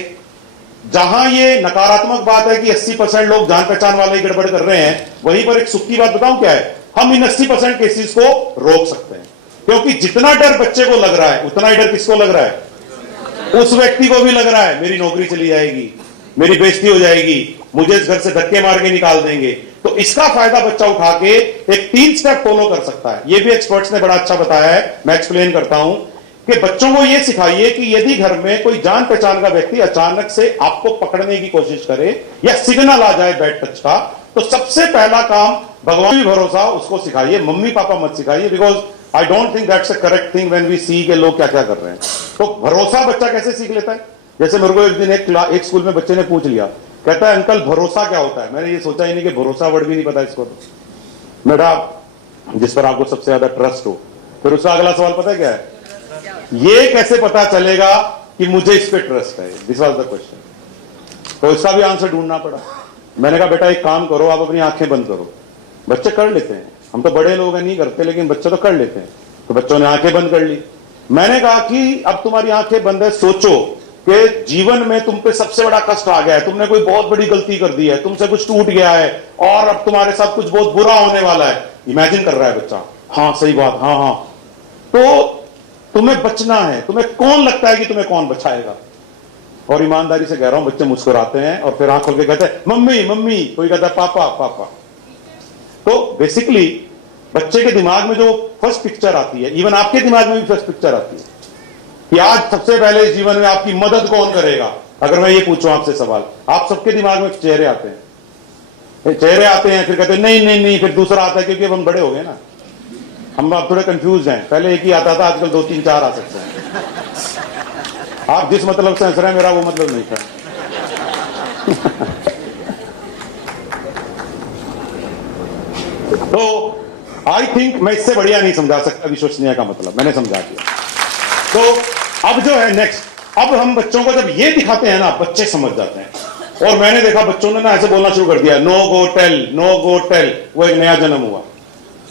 जहां ये नकारात्मक बात है कि 80% लोग जान पहचान वाले ही गड़बड़ कर रहे हैं, वहीं पर एक सुख की बात बताऊं क्या है? हम इन 80% केसेस को रोक सकते हैं, क्योंकि जितना डर बच्चे को लग रहा है उतना ही डर किसको लग रहा है? उस व्यक्ति को भी लग रहा है मेरी नौकरी चली जाएगी, मेरी बेइज्जती हो जाएगी, मुझे इस घर से धक्के मार के निकाल देंगे। तो इसका फायदा बच्चा उठा के एक 3 स्टेप फॉलो कर सकता है। यह भी एक्सपर्ट्स ने बड़ा अच्छा बताया है, मैं एक्सप्लेन करता हूं कि बच्चों को यह सिखाइए कि यदि घर में कोई जान पहचान का व्यक्ति अचानक से आपको पकड़ने की कोशिश करे या सिग्नल आ जाए बैड टच का, तो सबसे पहला काम भगवान भी भरोसा उसको सिखाइए, मम्मी पापा मत सिखाइए। Because I don't think that's a correct thing when we see के लोग क्या क्या कर रहे हैं। तो भरोसा बच्चा कैसे सीख लेता है? जैसे मेरे को एक दिन एक स्कूल में बच्चे ने पूछ लिया, कहता है अंकल भरोसा क्या होता है? मैंने ये सोचा ही नहीं कि भरोसा वर्ड भी नहीं पता इसको। तो बेटा जिस पर आपको सबसे ज्यादा ट्रस्ट हो। फिर उसका अगला सवाल पता है क्या है? ये कैसे पता चलेगा कि मुझे इस पे ट्रस्ट है? This was the question. तो इसका भी आंसर ढूंढना पड़ा। मैंने कहा बेटा एक काम करो, आप अपनी आंखें बंद करो। बच्चे कर लेते हैं, हम तो बड़े लोग हैं नहीं करते, लेकिन बच्चे तो कर लेते हैं। तो बच्चों ने आंखें बंद कर ली। मैंने कहा कि अब तुम्हारी आंखें बंद है, सोचो कि जीवन में तुम पे सबसे बड़ा कष्ट आ गया है, तुमने कोई बहुत बड़ी गलती कर दी है, तुमसे कुछ टूट गया है और अब तुम्हारे साथ कुछ बहुत बुरा होने वाला है। इमेजिन कर रहा है बच्चा, हाँ सही बात, हाँ हाँ। तो तुम्हें बचना है, तुम्हें कौन लगता है कि तुम्हें कौन बचाएगा? और ईमानदारी से कह रहा हूं, बच्चे मुस्कुराते हैं और फिर आंख खोल के कहते हैं मम्मी मम्मी, कोई कहता है पापा पापा। तो बेसिकली बच्चे के दिमाग में जो फर्स्ट पिक्चर आती है, इवन आपके दिमाग में भी फर्स्ट पिक्चर आती है कि आज सबसे पहले जीवन में आपकी मदद कौन करेगा। अगर मैं ये पूछूं आपसे सवाल, आप सबके दिमाग में चेहरे आते हैं, चेहरे आते हैं, फिर कहते हैं नहीं नहीं नहीं, फिर दूसरा आता है, क्योंकि अब हम बड़े हो गए ना, हम अब थोड़े कंफ्यूज हैं। पहले एक ही आता था, आजकल 2 3 4 आ सकते हैं। आप जिस मतलब से हंस रहे हैं, मेरा वो मतलब नहीं था। तो आई थिंक मैं इससे बढ़िया नहीं समझा सकता विश्वसनीय का मतलब, मैंने समझा दिया। तो अब जो है नेक्स्ट, अब हम बच्चों को जब ये दिखाते हैं ना, बच्चे समझ जाते हैं। और मैंने देखा बच्चों ने ना ऐसे बोलना शुरू कर दिया, no go tell, no go tell. वो एक नया जन्म हुआ,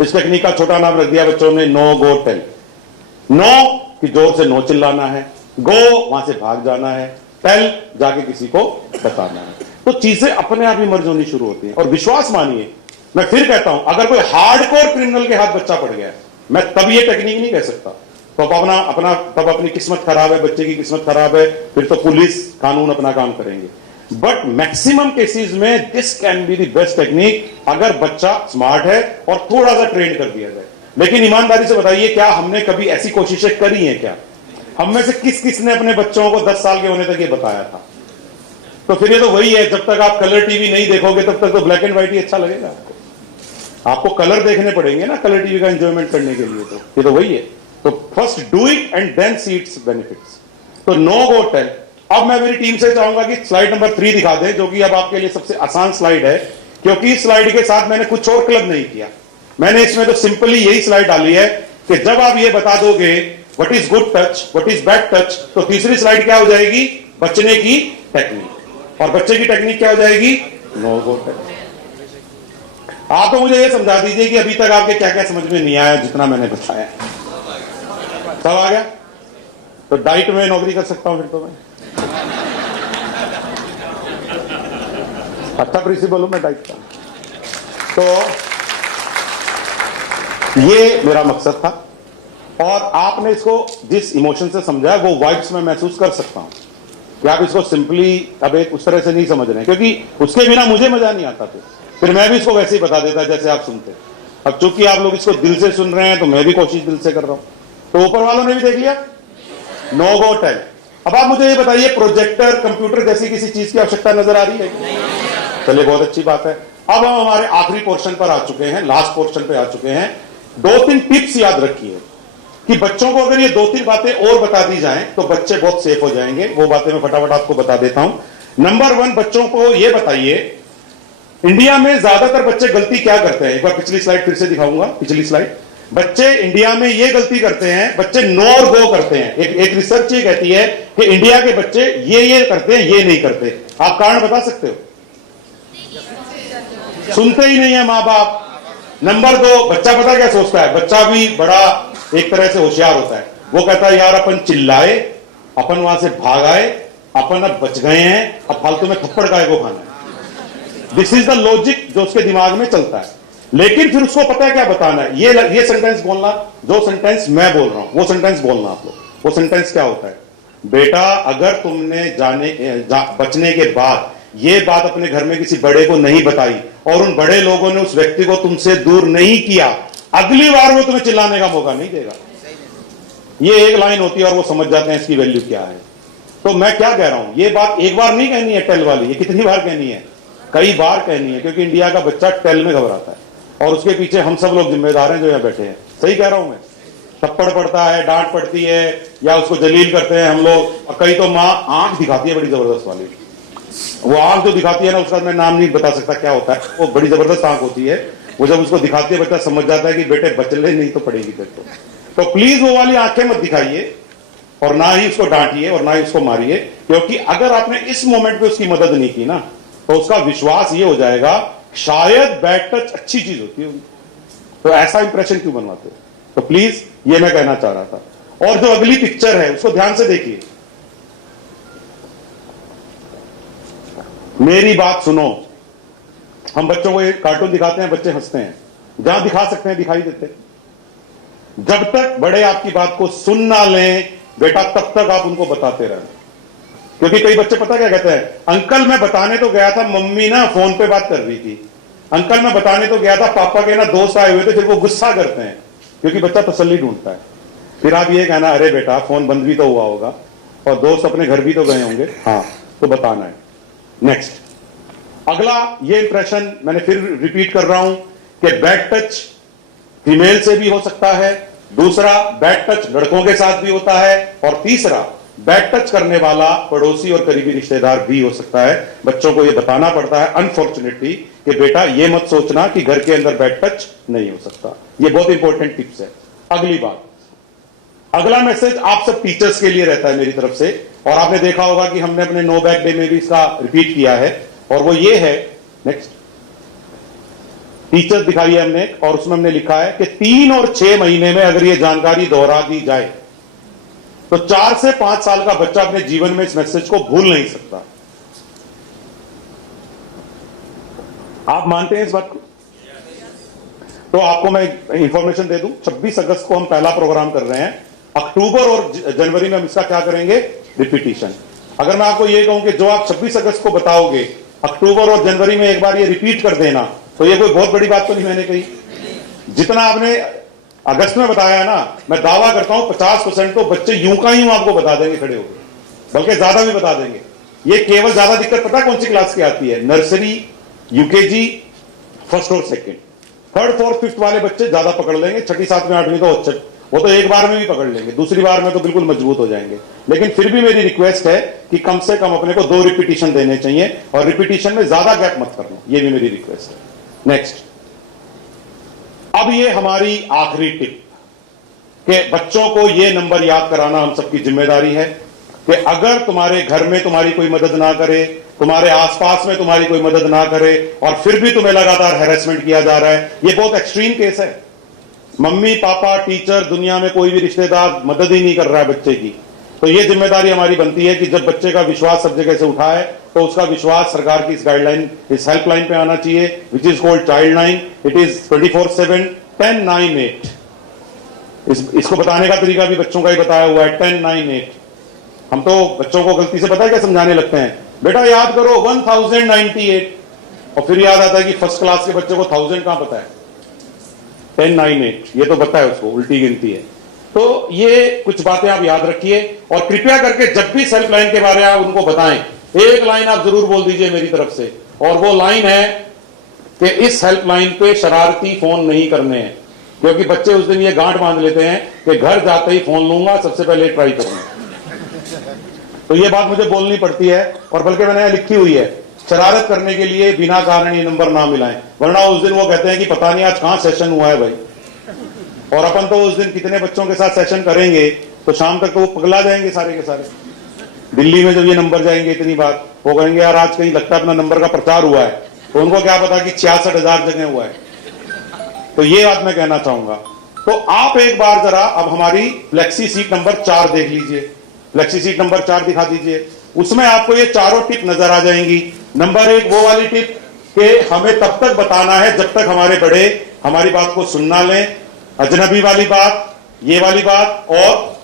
इस टेक्निक का छोटा नाम रख दिया बच्चों ने, नो गो टेल। नो कि जोर से नो चिल्लाना है, गो वहां से भाग जाना है, टेल जाके किसी को बताना है। तो चीजें अपने आप ही मर्ज होनी शुरू होती हैं। और विश्वास मानिए, मैं फिर कहता हूं, अगर कोई हार्डकोर क्रिमिनल के हाथ बच्चा पड़ गया है, मैं तब ये टेक्निक नहीं कह सकता, तो तब अपनी किस्मत खराब है, बच्चे की किस्मत खराब है, फिर तो पुलिस कानून अपना काम करेंगे। बट मैक्सिमम केसेस में this can be the best technique, अगर बच्चा स्मार्ट है और थोड़ा सा ट्रेन कर दिया जाए। लेकिन ईमानदारी से बताइए, क्या हमने कभी ऐसी कोशिशें करी हैं? क्या हम में से किस ने अपने बच्चों को 10 साल के होने तक ये बताया था? तो फिर ये तो वही है, जब तक आप कलर टीवी नहीं देखोगे तब तक तो ब्लैक एंड व्हाइट ही अच्छा लगेगा आपको। आपको कलर देखने पड़ेंगे ना कलर टीवी का एंजॉयमेंट करने के लिए। तो ये तो वही है। तो first do it and then see its benefits. तो नो गो टेल। अब मैं मेरी टीम से चाहूंगा कि स्लाइड नंबर 3 दिखा दे, जो कि अब आपके लिए सबसे आसान स्लाइड है, क्योंकि इस स्लाइड के साथ मैंने कुछ और क्लब नहीं किया। मैंने इसमें तो सिंपली यही स्लाइड डाली है कि जब आप ये बता दोगे what is good touch, what is bad touch, तो तीसरी स्लाइड क्या हो जाएगी? बचने की टेक्निक। और बच्चे की टेक्निक क्या हो जाएगी? नो गो टच। आप तो मुझे ये समझा दीजिए कि अभी तक आपके क्या क्या समझ में नहीं आया जितना मैंने बताया। सब आ गया? तो डाइट में नौकरी कर सकता हूं फिर तो मैं। अच्छा प्रिंसिपल हूं मैं डाइट का। तो ये मेरा मकसद था, और आपने इसको जिस इमोशन से समझा वो वाइब्स में महसूस कर सकता हूं कि आप इसको सिंपली अब एक उस तरह से नहीं समझ रहे हैं, क्योंकि उसके बिना मुझे मजा नहीं आता। फिर मैं भी इसको वैसे ही बता देता जैसे आप सुनते। अब चूंकि आप लोग इसको दिल से सुन रहे हैं तो मैं भी कोशिश दिल से कर रहा हूं। तो ऊपर वालों ने भी देख लिया, नो गो टेल। अब आप मुझे ये बताइए, प्रोजेक्टर कंप्यूटर जैसी किसी चीज की आवश्यकता नजर आ रही है? चलिए बहुत अच्छी बात है। अब हम हमारे आखिरी पोर्शन पर आ चुके हैं, लास्ट पोर्शन पे आ चुके हैं। 2-3 टिप्स याद रखिए कि बच्चों को अगर ये 2-3 बातें और बता दी जाएं तो बच्चे बहुत सेफ हो जाएंगे। वो बातें मैं फटाफट आपको बता देता हूं। नंबर 1, बच्चों को ये बताइए, इंडिया में ज्यादातर बच्चे गलती क्या करते हैं? एक बार पिछली स्लाइड फिर से दिखाऊंगा, पिछली स्लाइड। बच्चे इंडिया में ये गलती करते हैं, बच्चे नो और गो करते हैं। एक रिसर्च ये कहती है कि इंडिया के बच्चे ये करते हैं, ये नहीं करते। आप कारण बता सकते हो? सुनते ही नहीं है माँ बाप। नंबर 2, बच्चा पता क्या सोचता है, बच्चा भी बड़ा एक तरह से होशियार होता है। वो कहता है यार अपन चिल्लाए, अपन वहां से भाग आए, अपन अब बच गए हैं, अब फालतू में थप्पड़ काय को खाना है। दिस इज द लॉजिक जो उसके दिमाग में चलता है। लेकिन फिर उसको पता है क्या बताना है, ये सेंटेंस बोलना, जो सेंटेंस मैं बोल रहा हूं वो सेंटेंस बोलना आप लोग। वो सेंटेंस क्या होता है, बेटा अगर तुमने बचने के बाद ये बात अपने घर में किसी बड़े को नहीं बताई और उन बड़े लोगों ने उस व्यक्ति को तुमसे दूर नहीं किया, अगली बार वो तुम्हें चिल्लाने का मौका नहीं देगा। ये एक लाइन होती है और वो समझ जाते हैं इसकी वैल्यू क्या है। तो मैं क्या कह रहा हूं, ये बात एक बार नहीं कहनी है टेल वाली, ये कितनी बार कहनी है, कई बार कहनी है, क्योंकि इंडिया का बच्चा टेल में घबराता है और उसके पीछे हम सब लोग जिम्मेदार हैं जो यहां बैठे हैं। सही कह रहा हूं मैं? थप्पड़ पड़ता है, डांट पड़ती है, या उसको जलील करते हैं हम लोग। और कई तो माँ आंख दिखाती है बड़ी जबरदस्त वाली, वो आंख जो दिखाती है ना, उसका मैं नाम नहीं बता सकता क्या होता है, वो बड़ी जबरदस्त आंख होती है। वो जब उसको दिखाती है बच्चा समझ जाता है कि बेटे बच ले, नहीं तो पड़ेगी तेरे को। तो प्लीज वो वाली आंखें मत दिखाइए और ना ही उसको डांटिए और ना ही उसको मारिए, क्योंकि अगर आपने इस मोमेंट पे उसकी मदद नहीं की ना तो उसका विश्वास ये हो जाएगा शायद बैड टच अच्छी चीज होती होगी। तो ऐसा इंप्रेशन क्यों बनवाते हो? तो प्लीज ये मैं कहना चाह रहा था। और जो अगली पिक्चर है उसको ध्यान से देखिए, मेरी बात सुनो। हम बच्चों को एक कार्टून दिखाते हैं, बच्चे हंसते हैं, जहां दिखा सकते हैं दिखाई देते हैं। जब तक बड़े आपकी बात को सुन ना लें बेटा, तब तक आप उनको बताते रहें। क्योंकि कई बच्चे पता क्या कहते हैं, अंकल मैं बताने तो गया था, मम्मी ना फोन पे बात कर रही थी। अंकल मैं बताने तो गया था, पापा के ना दोस्त आए हुए थे। फिर वो गुस्सा करते हैं क्योंकि बच्चा तसल्ली ढूंढता है। फिर आप ये कहना, अरे बेटा फोन बंद भी तो हुआ होगा और दोस्त अपने घर भी तो गए होंगे, हाँ तो बताना है। नेक्स्ट, अगला ये इंप्रेशन मैंने फिर रिपीट कर रहा हूं कि बैड टच फीमेल से भी हो सकता है, दूसरा बैड टच लड़कों के साथ भी होता है, और तीसरा बैड टच करने वाला पड़ोसी और करीबी रिश्तेदार भी हो सकता है। बच्चों को यह बताना पड़ता है अनफॉर्चुनेटली कि बेटा ये मत सोचना कि घर के अंदर बैड टच नहीं हो सकता। ये बहुत इंपॉर्टेंट टिप्स है। अगली बात, अगला मैसेज आप सब टीचर्स के लिए रहता है मेरी तरफ से, और आपने देखा होगा कि हमने अपने नो बैक डे में भी इसका रिपीट किया है, और वो ये है, नेक्स्ट टीचर्स दिखाई है हमने, और उसमें हमने लिखा है कि 3 और 6 महीने में अगर ये जानकारी दोहरा दी जाए तो 4 से 5 साल का बच्चा अपने जीवन में इस मैसेज को भूल नहीं सकता। आप मानते हैं इस बात को? तो आपको मैं इंफॉर्मेशन दे दूं, 26 अगस्त को हम पहला प्रोग्राम कर रहे हैं। अक्टूबर और जनवरी में हम इसका क्या करेंगे, रिपीटिशन। अगर मैं आपको ये कहूं कि जो आप 26 अगस्त को बताओगे, अक्टूबर और जनवरी में एक बार ये रिपीट कर देना, तो ये कोई बहुत बड़ी बात तो नहीं मैंने कही। जितना आपने अगस्त में बताया है ना, मैं दावा करता हूं 50% तो बच्चे यूं का यूं आपको बता देंगे खड़े होकर, बल्कि ज्यादा भी बता देंगे। ये केवल ज्यादा दिक्कत पता कौन सी क्लास की आती है, नर्सरी, यूकेजी, फर्स्ट और सेकंड। थर्ड फोर्थ फिफ्थ वाले बच्चे ज्यादा पकड़ लेंगे, छठी सातवीं आठवीं तो अच्छा, वो तो एक बार में भी पकड़ लेंगे, दूसरी बार में तो बिल्कुल मजबूत हो जाएंगे। लेकिन फिर भी मेरी रिक्वेस्ट है कि कम से कम अपने को 2 रिपीटिशन देने चाहिए, और रिपीटिशन में ज्यादा गैप मत करना, ये भी मेरी रिक्वेस्ट है। नेक्स्ट, अब ये हमारी आखिरी टिप कि बच्चों को ये नंबर याद कराना हम सबकी जिम्मेदारी है कि अगर तुम्हारे घर में तुम्हारी कोई मदद ना करे, तुम्हारे आसपास में तुम्हारी कोई मदद ना करे, और फिर भी तुम्हें लगातार हैरेसमेंट किया जा रहा है, ये बहुत एक्सट्रीम केस है। मम्मी पापा टीचर दुनिया में कोई भी रिश्तेदार मदद ही नहीं कर रहा है बच्चे की, तो ये जिम्मेदारी हमारी बनती है कि जब बच्चे का विश्वास सब जगह से उठा है तो उसका विश्वास सरकार की इस गाइडलाइन, इस हेल्पलाइन पे आना चाहिए, which is called child line. It is 24/7 1098। इसको बताने का तरीका भी बच्चों का ही बताया हुआ है, 1098। हम तो बच्चों को गलती से पता है क्या समझाने लगते हैं, बेटा याद करो 1098, और फिर याद आता है कि फर्स्ट क्लास के बच्चे को 1000 कहां पता है, 1098 ये तो पता है उसको, उल्टी गिनती है। तो ये कुछ बातें आप याद रखिए, और कृपया करके जब भी सेल्फ लाइन के बारे में आप उनको बताएं, एक लाइन आप जरूर बोल दीजिए मेरी तरफ से, और वो लाइन है कि इस हेल्पलाइन पे शरारती फोन नहीं करने हैं, क्योंकि बच्चे उस दिन ये गांठ बांध लेते हैं कि घर जाते ही फोन लूंगा, सबसे पहले ट्राई करूंगा। तो ये बात मुझे बोलनी पड़ती है, और बल्कि मैंने लिखी हुई है, शरारत करने के लिए बिना कारण ये नंबर ना मिलाएं, वरना उस दिन वो कहते हैं कि पता नहीं आज कहां सेशन हुआ है भाई, और अपन तो उस दिन कितने बच्चों के साथ सेशन करेंगे तो शाम तक तो वो पगला जाएंगे सारे के सारे। दिल्ली में जब ये नंबर जाएंगे इतनी बार, वो कहेंगे यार आज कहीं लगता है अपना नंबर का प्रचार हुआ है, तो उनको क्या पता कि 66,000 जगह हुआ है। तो ये बात मैं कहना चाहूंगा। तो आप एक बार जरा अब हमारी फ्लेक्सी सीट नंबर 4 देख लीजिए। फ्लेक्सी सीट नंबर 4 दिखा दीजिए। उसमें आपको ये चारों टिप नजर आ जाएंगी। नंबर 1 वो वाली टिप कि हमें तब तक बताना है जब तक हमारे बड़े हमारी बात को सुनना लें। अजनबी वाली बात, ये वाली बात, और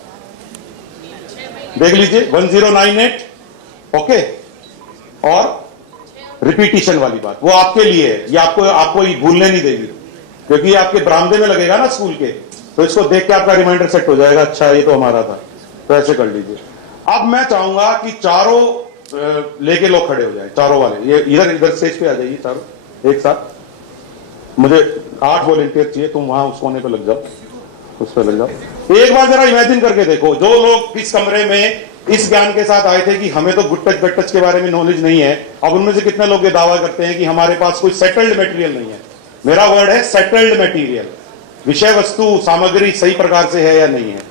देख लीजिए 1098, ओके, और रिपीटिशन वाली बात वो आपके लिए है। ये आपको ये भूलने नहीं देगी, क्योंकि ये आपके बरामदे में लगेगा ना स्कूल के, तो इसको देख के आपका रिमाइंडर सेट हो जाएगा, अच्छा ये तो हमारा था, तो ऐसे कर लीजिए। अब मैं चाहूंगा कि चारों लेके लोग खड़े हो जाए, चारों वाले ये इधर स्टेज पे आ जाइए चारों एक साथ। मुझे 8 वॉलंटियर चाहिए, तुम वहां उस कोने पे लग जाओ, उस पर लग जाओ। एक बार जरा इमेजिन करके देखो, जो लोग इस कमरे में इस ज्ञान के साथ आए थे कि हमें तो गुड टच बेड टच के बारे में नॉलेज नहीं है, अब उनमें से कितने लोग ये दावा करते हैं कि हमारे पास कोई सेटल्ड मटेरियल नहीं है। मेरा वर्ड है सेटल्ड मटेरियल, विषय वस्तु सामग्री सही प्रकार से है या नहीं है।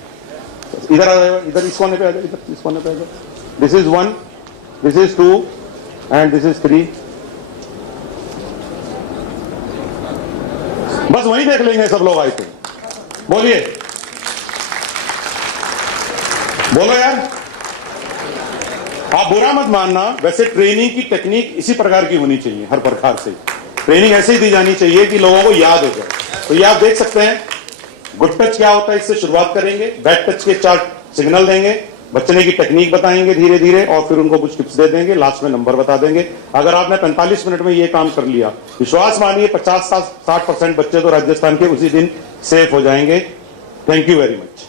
इधर आ जाओ, इधर इस कोने पे आ जाओ, इधर इस कोने पे आ जाओ। This is 1, this is 2 and this is 3। बस वही देख लेंगे सब लोग आए थे। बोलिए, बोलो यार। आप बुरा मत मानना, वैसे ट्रेनिंग की टेक्निक इसी प्रकार की होनी चाहिए, हर प्रकार से ट्रेनिंग ऐसे ही दी जानी चाहिए कि लोगों को याद हो जाए। तो ये आप देख सकते हैं गुड टच क्या होता है, इससे शुरुआत करेंगे। बैड टच के 4 सिग्नल देंगे, बचने की टेक्निक बताएंगे धीरे धीरे, और फिर उनको कुछ टिप्स दे देंगे, लास्ट में नंबर बता देंगे। अगर आपने 45 मिनट में ये काम कर लिया, विश्वास मानिए 50-60% बच्चे तो राजस्थान के उसी दिन सेफ हो जाएंगे। Thank you very much.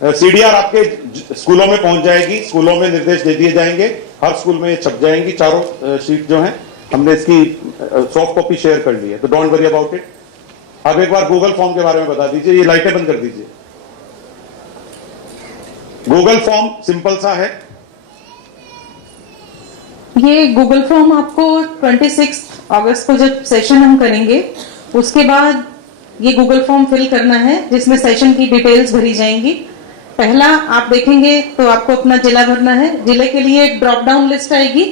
CDR आपके स्कूलों में पहुंच जाएगी, स्कूलों में निर्देश दे दिए जाएंगे, हर स्कूल में ये छप जाएंगी चारों शीट जो हैं। हमने इसकी सॉफ्ट कॉपी शेयर कर ली है, तो डोंट वरी अबाउट इट। अब एक बार गूगल फॉर्म के बारे में बता दीजिए, ये लाइटें बंद कर दीजिए। गूगल फॉर्म सिंपल सा है। ये गूगल फॉर्म आपको 26 अगस्त को जब सेशन हम करेंगे उसके बाद ये गूगल फॉर्म फिल करना है, जिसमें सेशन की डिटेल्स भरी जाएंगी। पहला आप देखेंगे तो आपको अपना जिला भरना है। जिले के लिए एक ड्रॉप डाउन लिस्ट आएगी।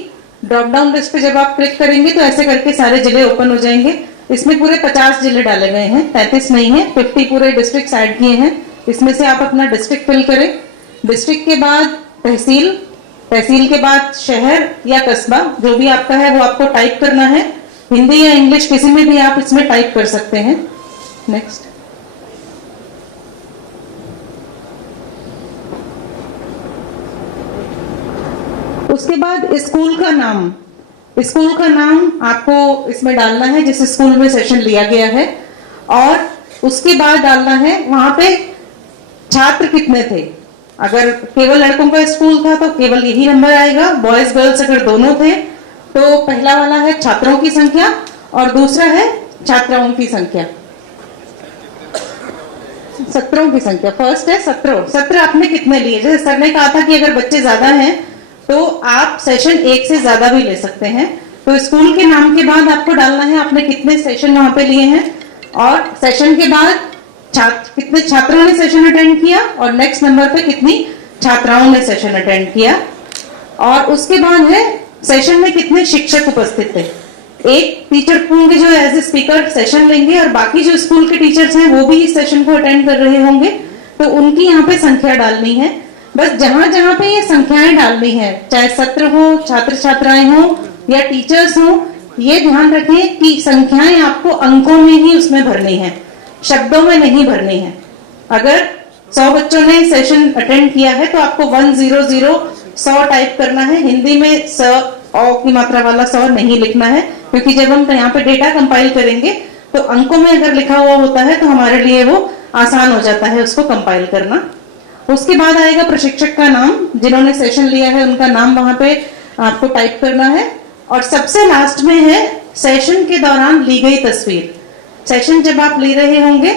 ड्रॉप डाउन लिस्ट पे जब आप क्लिक करेंगे तो ऐसे करके सारे जिले ओपन हो जाएंगे। इसमें पूरे 50 जिले डाले गए हैं, 33 नहीं है, 50 पूरे डिस्ट्रिक्ट ऐड किए हैं। इसमें से आप अपना डिस्ट्रिक्ट फिल करें। डिस्ट्रिक्ट के बाद तहसील, तहसील के बाद शहर या कस्बा, जो भी आपका है वो आपको टाइप करना है। हिंदी या इंग्लिश किसी में भी आप इसमें टाइप कर सकते हैं। नेक्स्ट, उसके बाद स्कूल का नाम, स्कूल का नाम आपको इसमें डालना है जिस स्कूल में सेशन लिया गया है, और उसके बाद डालना है वहां पे छात्र कितने थे। अगर केवल लड़कों का स्कूल था तो केवल यही नंबर आएगा। बॉयज गर्ल्स अगर दोनों थे तो पहला वाला है छात्रों की संख्या और दूसरा है छात्राओं की संख्या, सत्रों की संख्या। फर्स्ट है सत्र आपने कितने लिए। जैसे सर ने कहा था कि अगर बच्चे ज्यादा हैं तो आप सेशन 1 से ज्यादा भी ले सकते हैं। तो स्कूल के नाम के बाद आपको डालना है आपने कितने सेशन वहां पे लिए हैं, और सेशन के बाद कितने छात्रों ने सेशन अटेंड किया, और नेक्स्ट नंबर पे कितनी छात्राओं ने सेशन अटेंड किया। और उसके बाद है सेशन में कितने शिक्षक उपस्थित थे। एक टीचर होंगे जो एज ए स्पीकर सेशन लेंगे, और बाकी जो स्कूल के टीचर्स हैं वो भी इस सेशन को अटेंड कर रहे होंगे, तो उनकी यहाँ पे संख्या डालनी है। बस जहां जहां पे ये संख्याएं डालनी है, चाहे सत्र हो, छात्र छात्राएं हो या टीचर्स हो, ये ध्यान रखें कि संख्याएं आपको अंकों में ही उसमें भरनी है, शब्दों में नहीं भरनी है। अगर 100 बच्चों ने सेशन अटेंड किया है तो आपको 100 टाइप करना है। हिंदी में अ की मात्रा वाला 100 नहीं लिखना है, क्योंकि जब हम यहाँ पे डेटा कंपाइल करेंगे तो अंकों में अगर लिखा हुआ होता है तो हमारे लिए वो आसान हो जाता है उसको कंपाइल करना। उसके बाद आएगा प्रशिक्षक का नाम, जिन्होंने सेशन लिया है उनका नाम वहां पे आपको टाइप करना है। और सबसे लास्ट में है सेशन के दौरान ली गई तस्वीर। सेशन जब आप ले रहे होंगे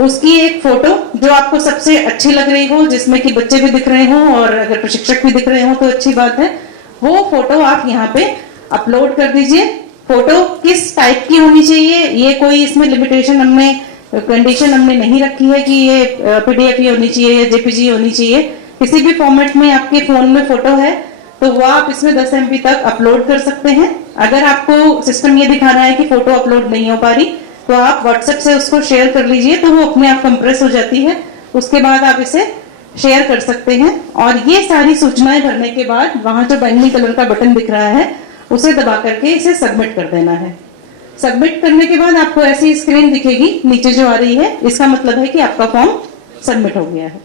उसकी एक फोटो जो आपको सबसे अच्छी लग रही हो, जिसमें कि बच्चे भी दिख रहे हो और अगर प्रशिक्षक भी दिख रहे हो तो अच्छी बात है, वो फोटो आप यहाँ पे अपलोड कर दीजिए। फोटो किस टाइप की होनी चाहिए, ये कोई इसमें लिमिटेशन हमने कंडीशन हमने नहीं रखी है कि ये पीडीएफ ही होनी चाहिए या जेपीजी होनी चाहिए। किसी भी फॉर्मेट में आपके फोन में फोटो है तो वो आप इसमें 10 MB तक अपलोड कर सकते हैं। अगर आपको सिस्टम ये दिखा रहा है कि फोटो अपलोड नहीं हो पा रही, तो आप व्हाट्सएप से उसको शेयर कर लीजिए, तो वो अपने आप कंप्रेस हो जाती है। उसके बाद आप इसे शेयर कर सकते हैं। और ये सारी सूचनाएं भरने के बाद वहां जो बैंगनी कलर का बटन दिख रहा है उसे दबा करके इसे सबमिट कर देना है। सबमिट करने के बाद आपको ऐसी स्क्रीन दिखेगी नीचे जो आ रही है, इसका मतलब है कि आपका फॉर्म सबमिट हो गया है।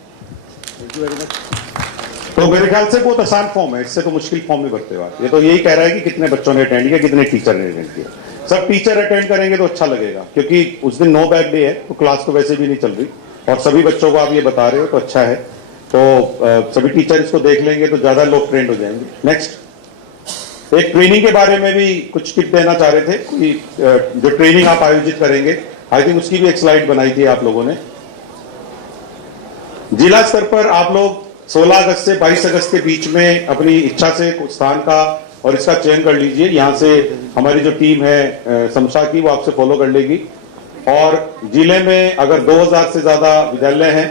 तो मेरे ख्याल से बहुत आसान फॉर्म है, इससे तो मुश्किल फॉर्म नहीं भरते बात। ये तो यही कह रहा है कि कितने बच्चों ने अटेंड किया, कितने टीचर ने अटेंड किया। सब टीचर अटेंड करेंगे तो अच्छा लगेगा, क्योंकि उस दिन नो बैग डे है, तो क्लास तो वैसे भी नहीं चल रही और सभी बच्चों को आप ये बता रहे हो तो अच्छा है। तो सभी टीचर इसको देख लेंगे तो ज्यादा लोग ट्रेंड हो जाएंगे। नेक्स्ट, एक ट्रेनिंग के बारे में भी कुछ टिप देना चाह रहे थे। कोई जो ट्रेनिंग आप आयोजित करेंगे, आई थिंक उसकी भी एक स्लाइड बनाई थी आप लोगों ने। जिला स्तर पर आप लोग 16 अगस्त से 22 अगस्त के बीच में अपनी इच्छा से कुछ स्थान का और इसका चयन कर लीजिए। यहां से हमारी जो टीम है समशा की, वो आपसे फॉलो कर लेगी। और जिले में अगर 2000 से ज्यादा विद्यालय हैं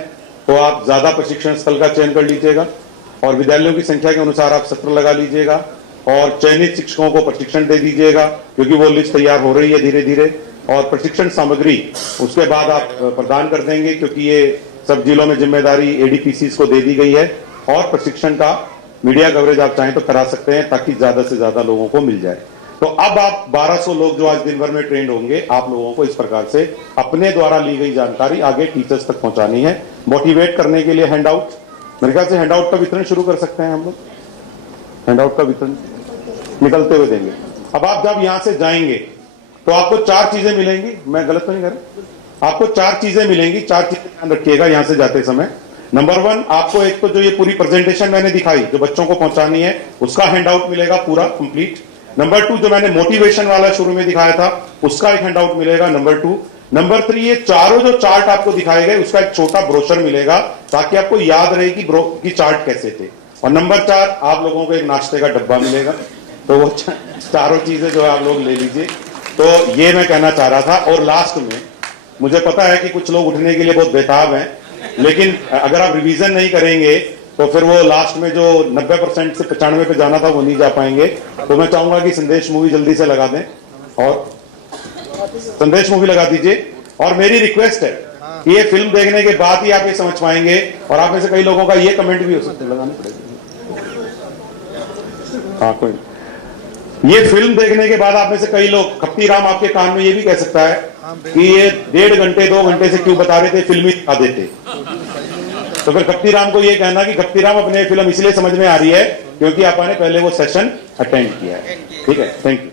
तो आप ज्यादा प्रशिक्षण स्थल का चयन कर लीजिएगा और विद्यालयों की संख्या के अनुसार आप सत्र लगा लीजिएगा और चयनित शिक्षकों को प्रशिक्षण दे दीजिएगा, क्योंकि वो लिस्ट तैयार हो रही है धीरे धीरे। और प्रशिक्षण सामग्री उसके बाद आप प्रदान कर देंगे, क्योंकि ये सब जिलों में जिम्मेदारी एडीपीसी को दे दी गई है। और प्रशिक्षण का मीडिया कवरेज आप चाहें तो करा सकते हैं, ताकि ज्यादा से ज्यादा लोगों को मिल जाए। तो अब आप 1200 लोग जो आज दिन भर में ट्रेंड होंगे, आप लोगों को इस प्रकार से अपने द्वारा ली गई जानकारी आगे टीचर्स तक पहुंचानी है। मोटिवेट करने के लिए हैंडआउट, मेरे ख्याल से हैंडआउट का वितरण शुरू कर सकते हैं हम लोग। हैंडआउट का वितरण निकलते हुए देंगे। अब आप जब यहां से जाएंगे तो आपको 4 चीजें मिलेंगी। मैं गलत तो नहीं कर रहा? आपको 4 चीजें मिलेंगी, 4 चीजें ध्यान रखिएगा यहां से जाते समय। नंबर 1, आपको एक तो जो ये पूरी प्रेजेंटेशन मैंने दिखाई जो बच्चों को पहुंचानी है, उसका हैंडआउट मिलेगा पूरा कंप्लीट। नंबर 2, जो मैंने मोटिवेशन वाला शुरू में दिखाया था, उसका एक हैंडआउट मिलेगा नंबर 2। नंबर 3, ये चारों जो चार्ट आपको दिखाए गए उसका एक छोटा ब्रोशर मिलेगा, ताकि आपको याद रहे कि चार्ट कैसे थे। और नंबर 4, आप लोगों को एक नाश्ते का डब्बा मिलेगा। तो वो चारों चीजें जो आप लोग ले लीजिए। तो ये मैं कहना चाह रहा था। और लास्ट में, मुझे पता है कि कुछ लोग उठने के लिए बहुत बेताब हैं, लेकिन अगर आप रिवीजन नहीं करेंगे तो फिर वो लास्ट में जो 90% से 95 पे जाना था वो नहीं जा पाएंगे। तो मैं चाहूंगा कि संदेश मूवी जल्दी से लगा दें, और संदेश मूवी लगा दीजिए। और मेरी रिक्वेस्ट है कि ये फिल्म देखने के बाद ही आप ये समझ पाएंगे। और आप में से कई लोगों का ये कमेंट भी हो सकता है, लगाने पड़ेगा। हाँ, कोई ये फिल्म देखने के बाद आप में से कई लोग, खप्ती राम आपके कान में ये भी कह सकता है कि ये 1.5 घंटे 2 घंटे से क्यों बता रहे थे, फिल्म ही दिखा देते। तो फिर खप्ती राम को ये कहना कि खप्ती राम अपने फिल्म इसलिए समझ में आ रही है क्योंकि आपने पहले वो सेशन अटेंड किया है। ठीक है, थैंक यू।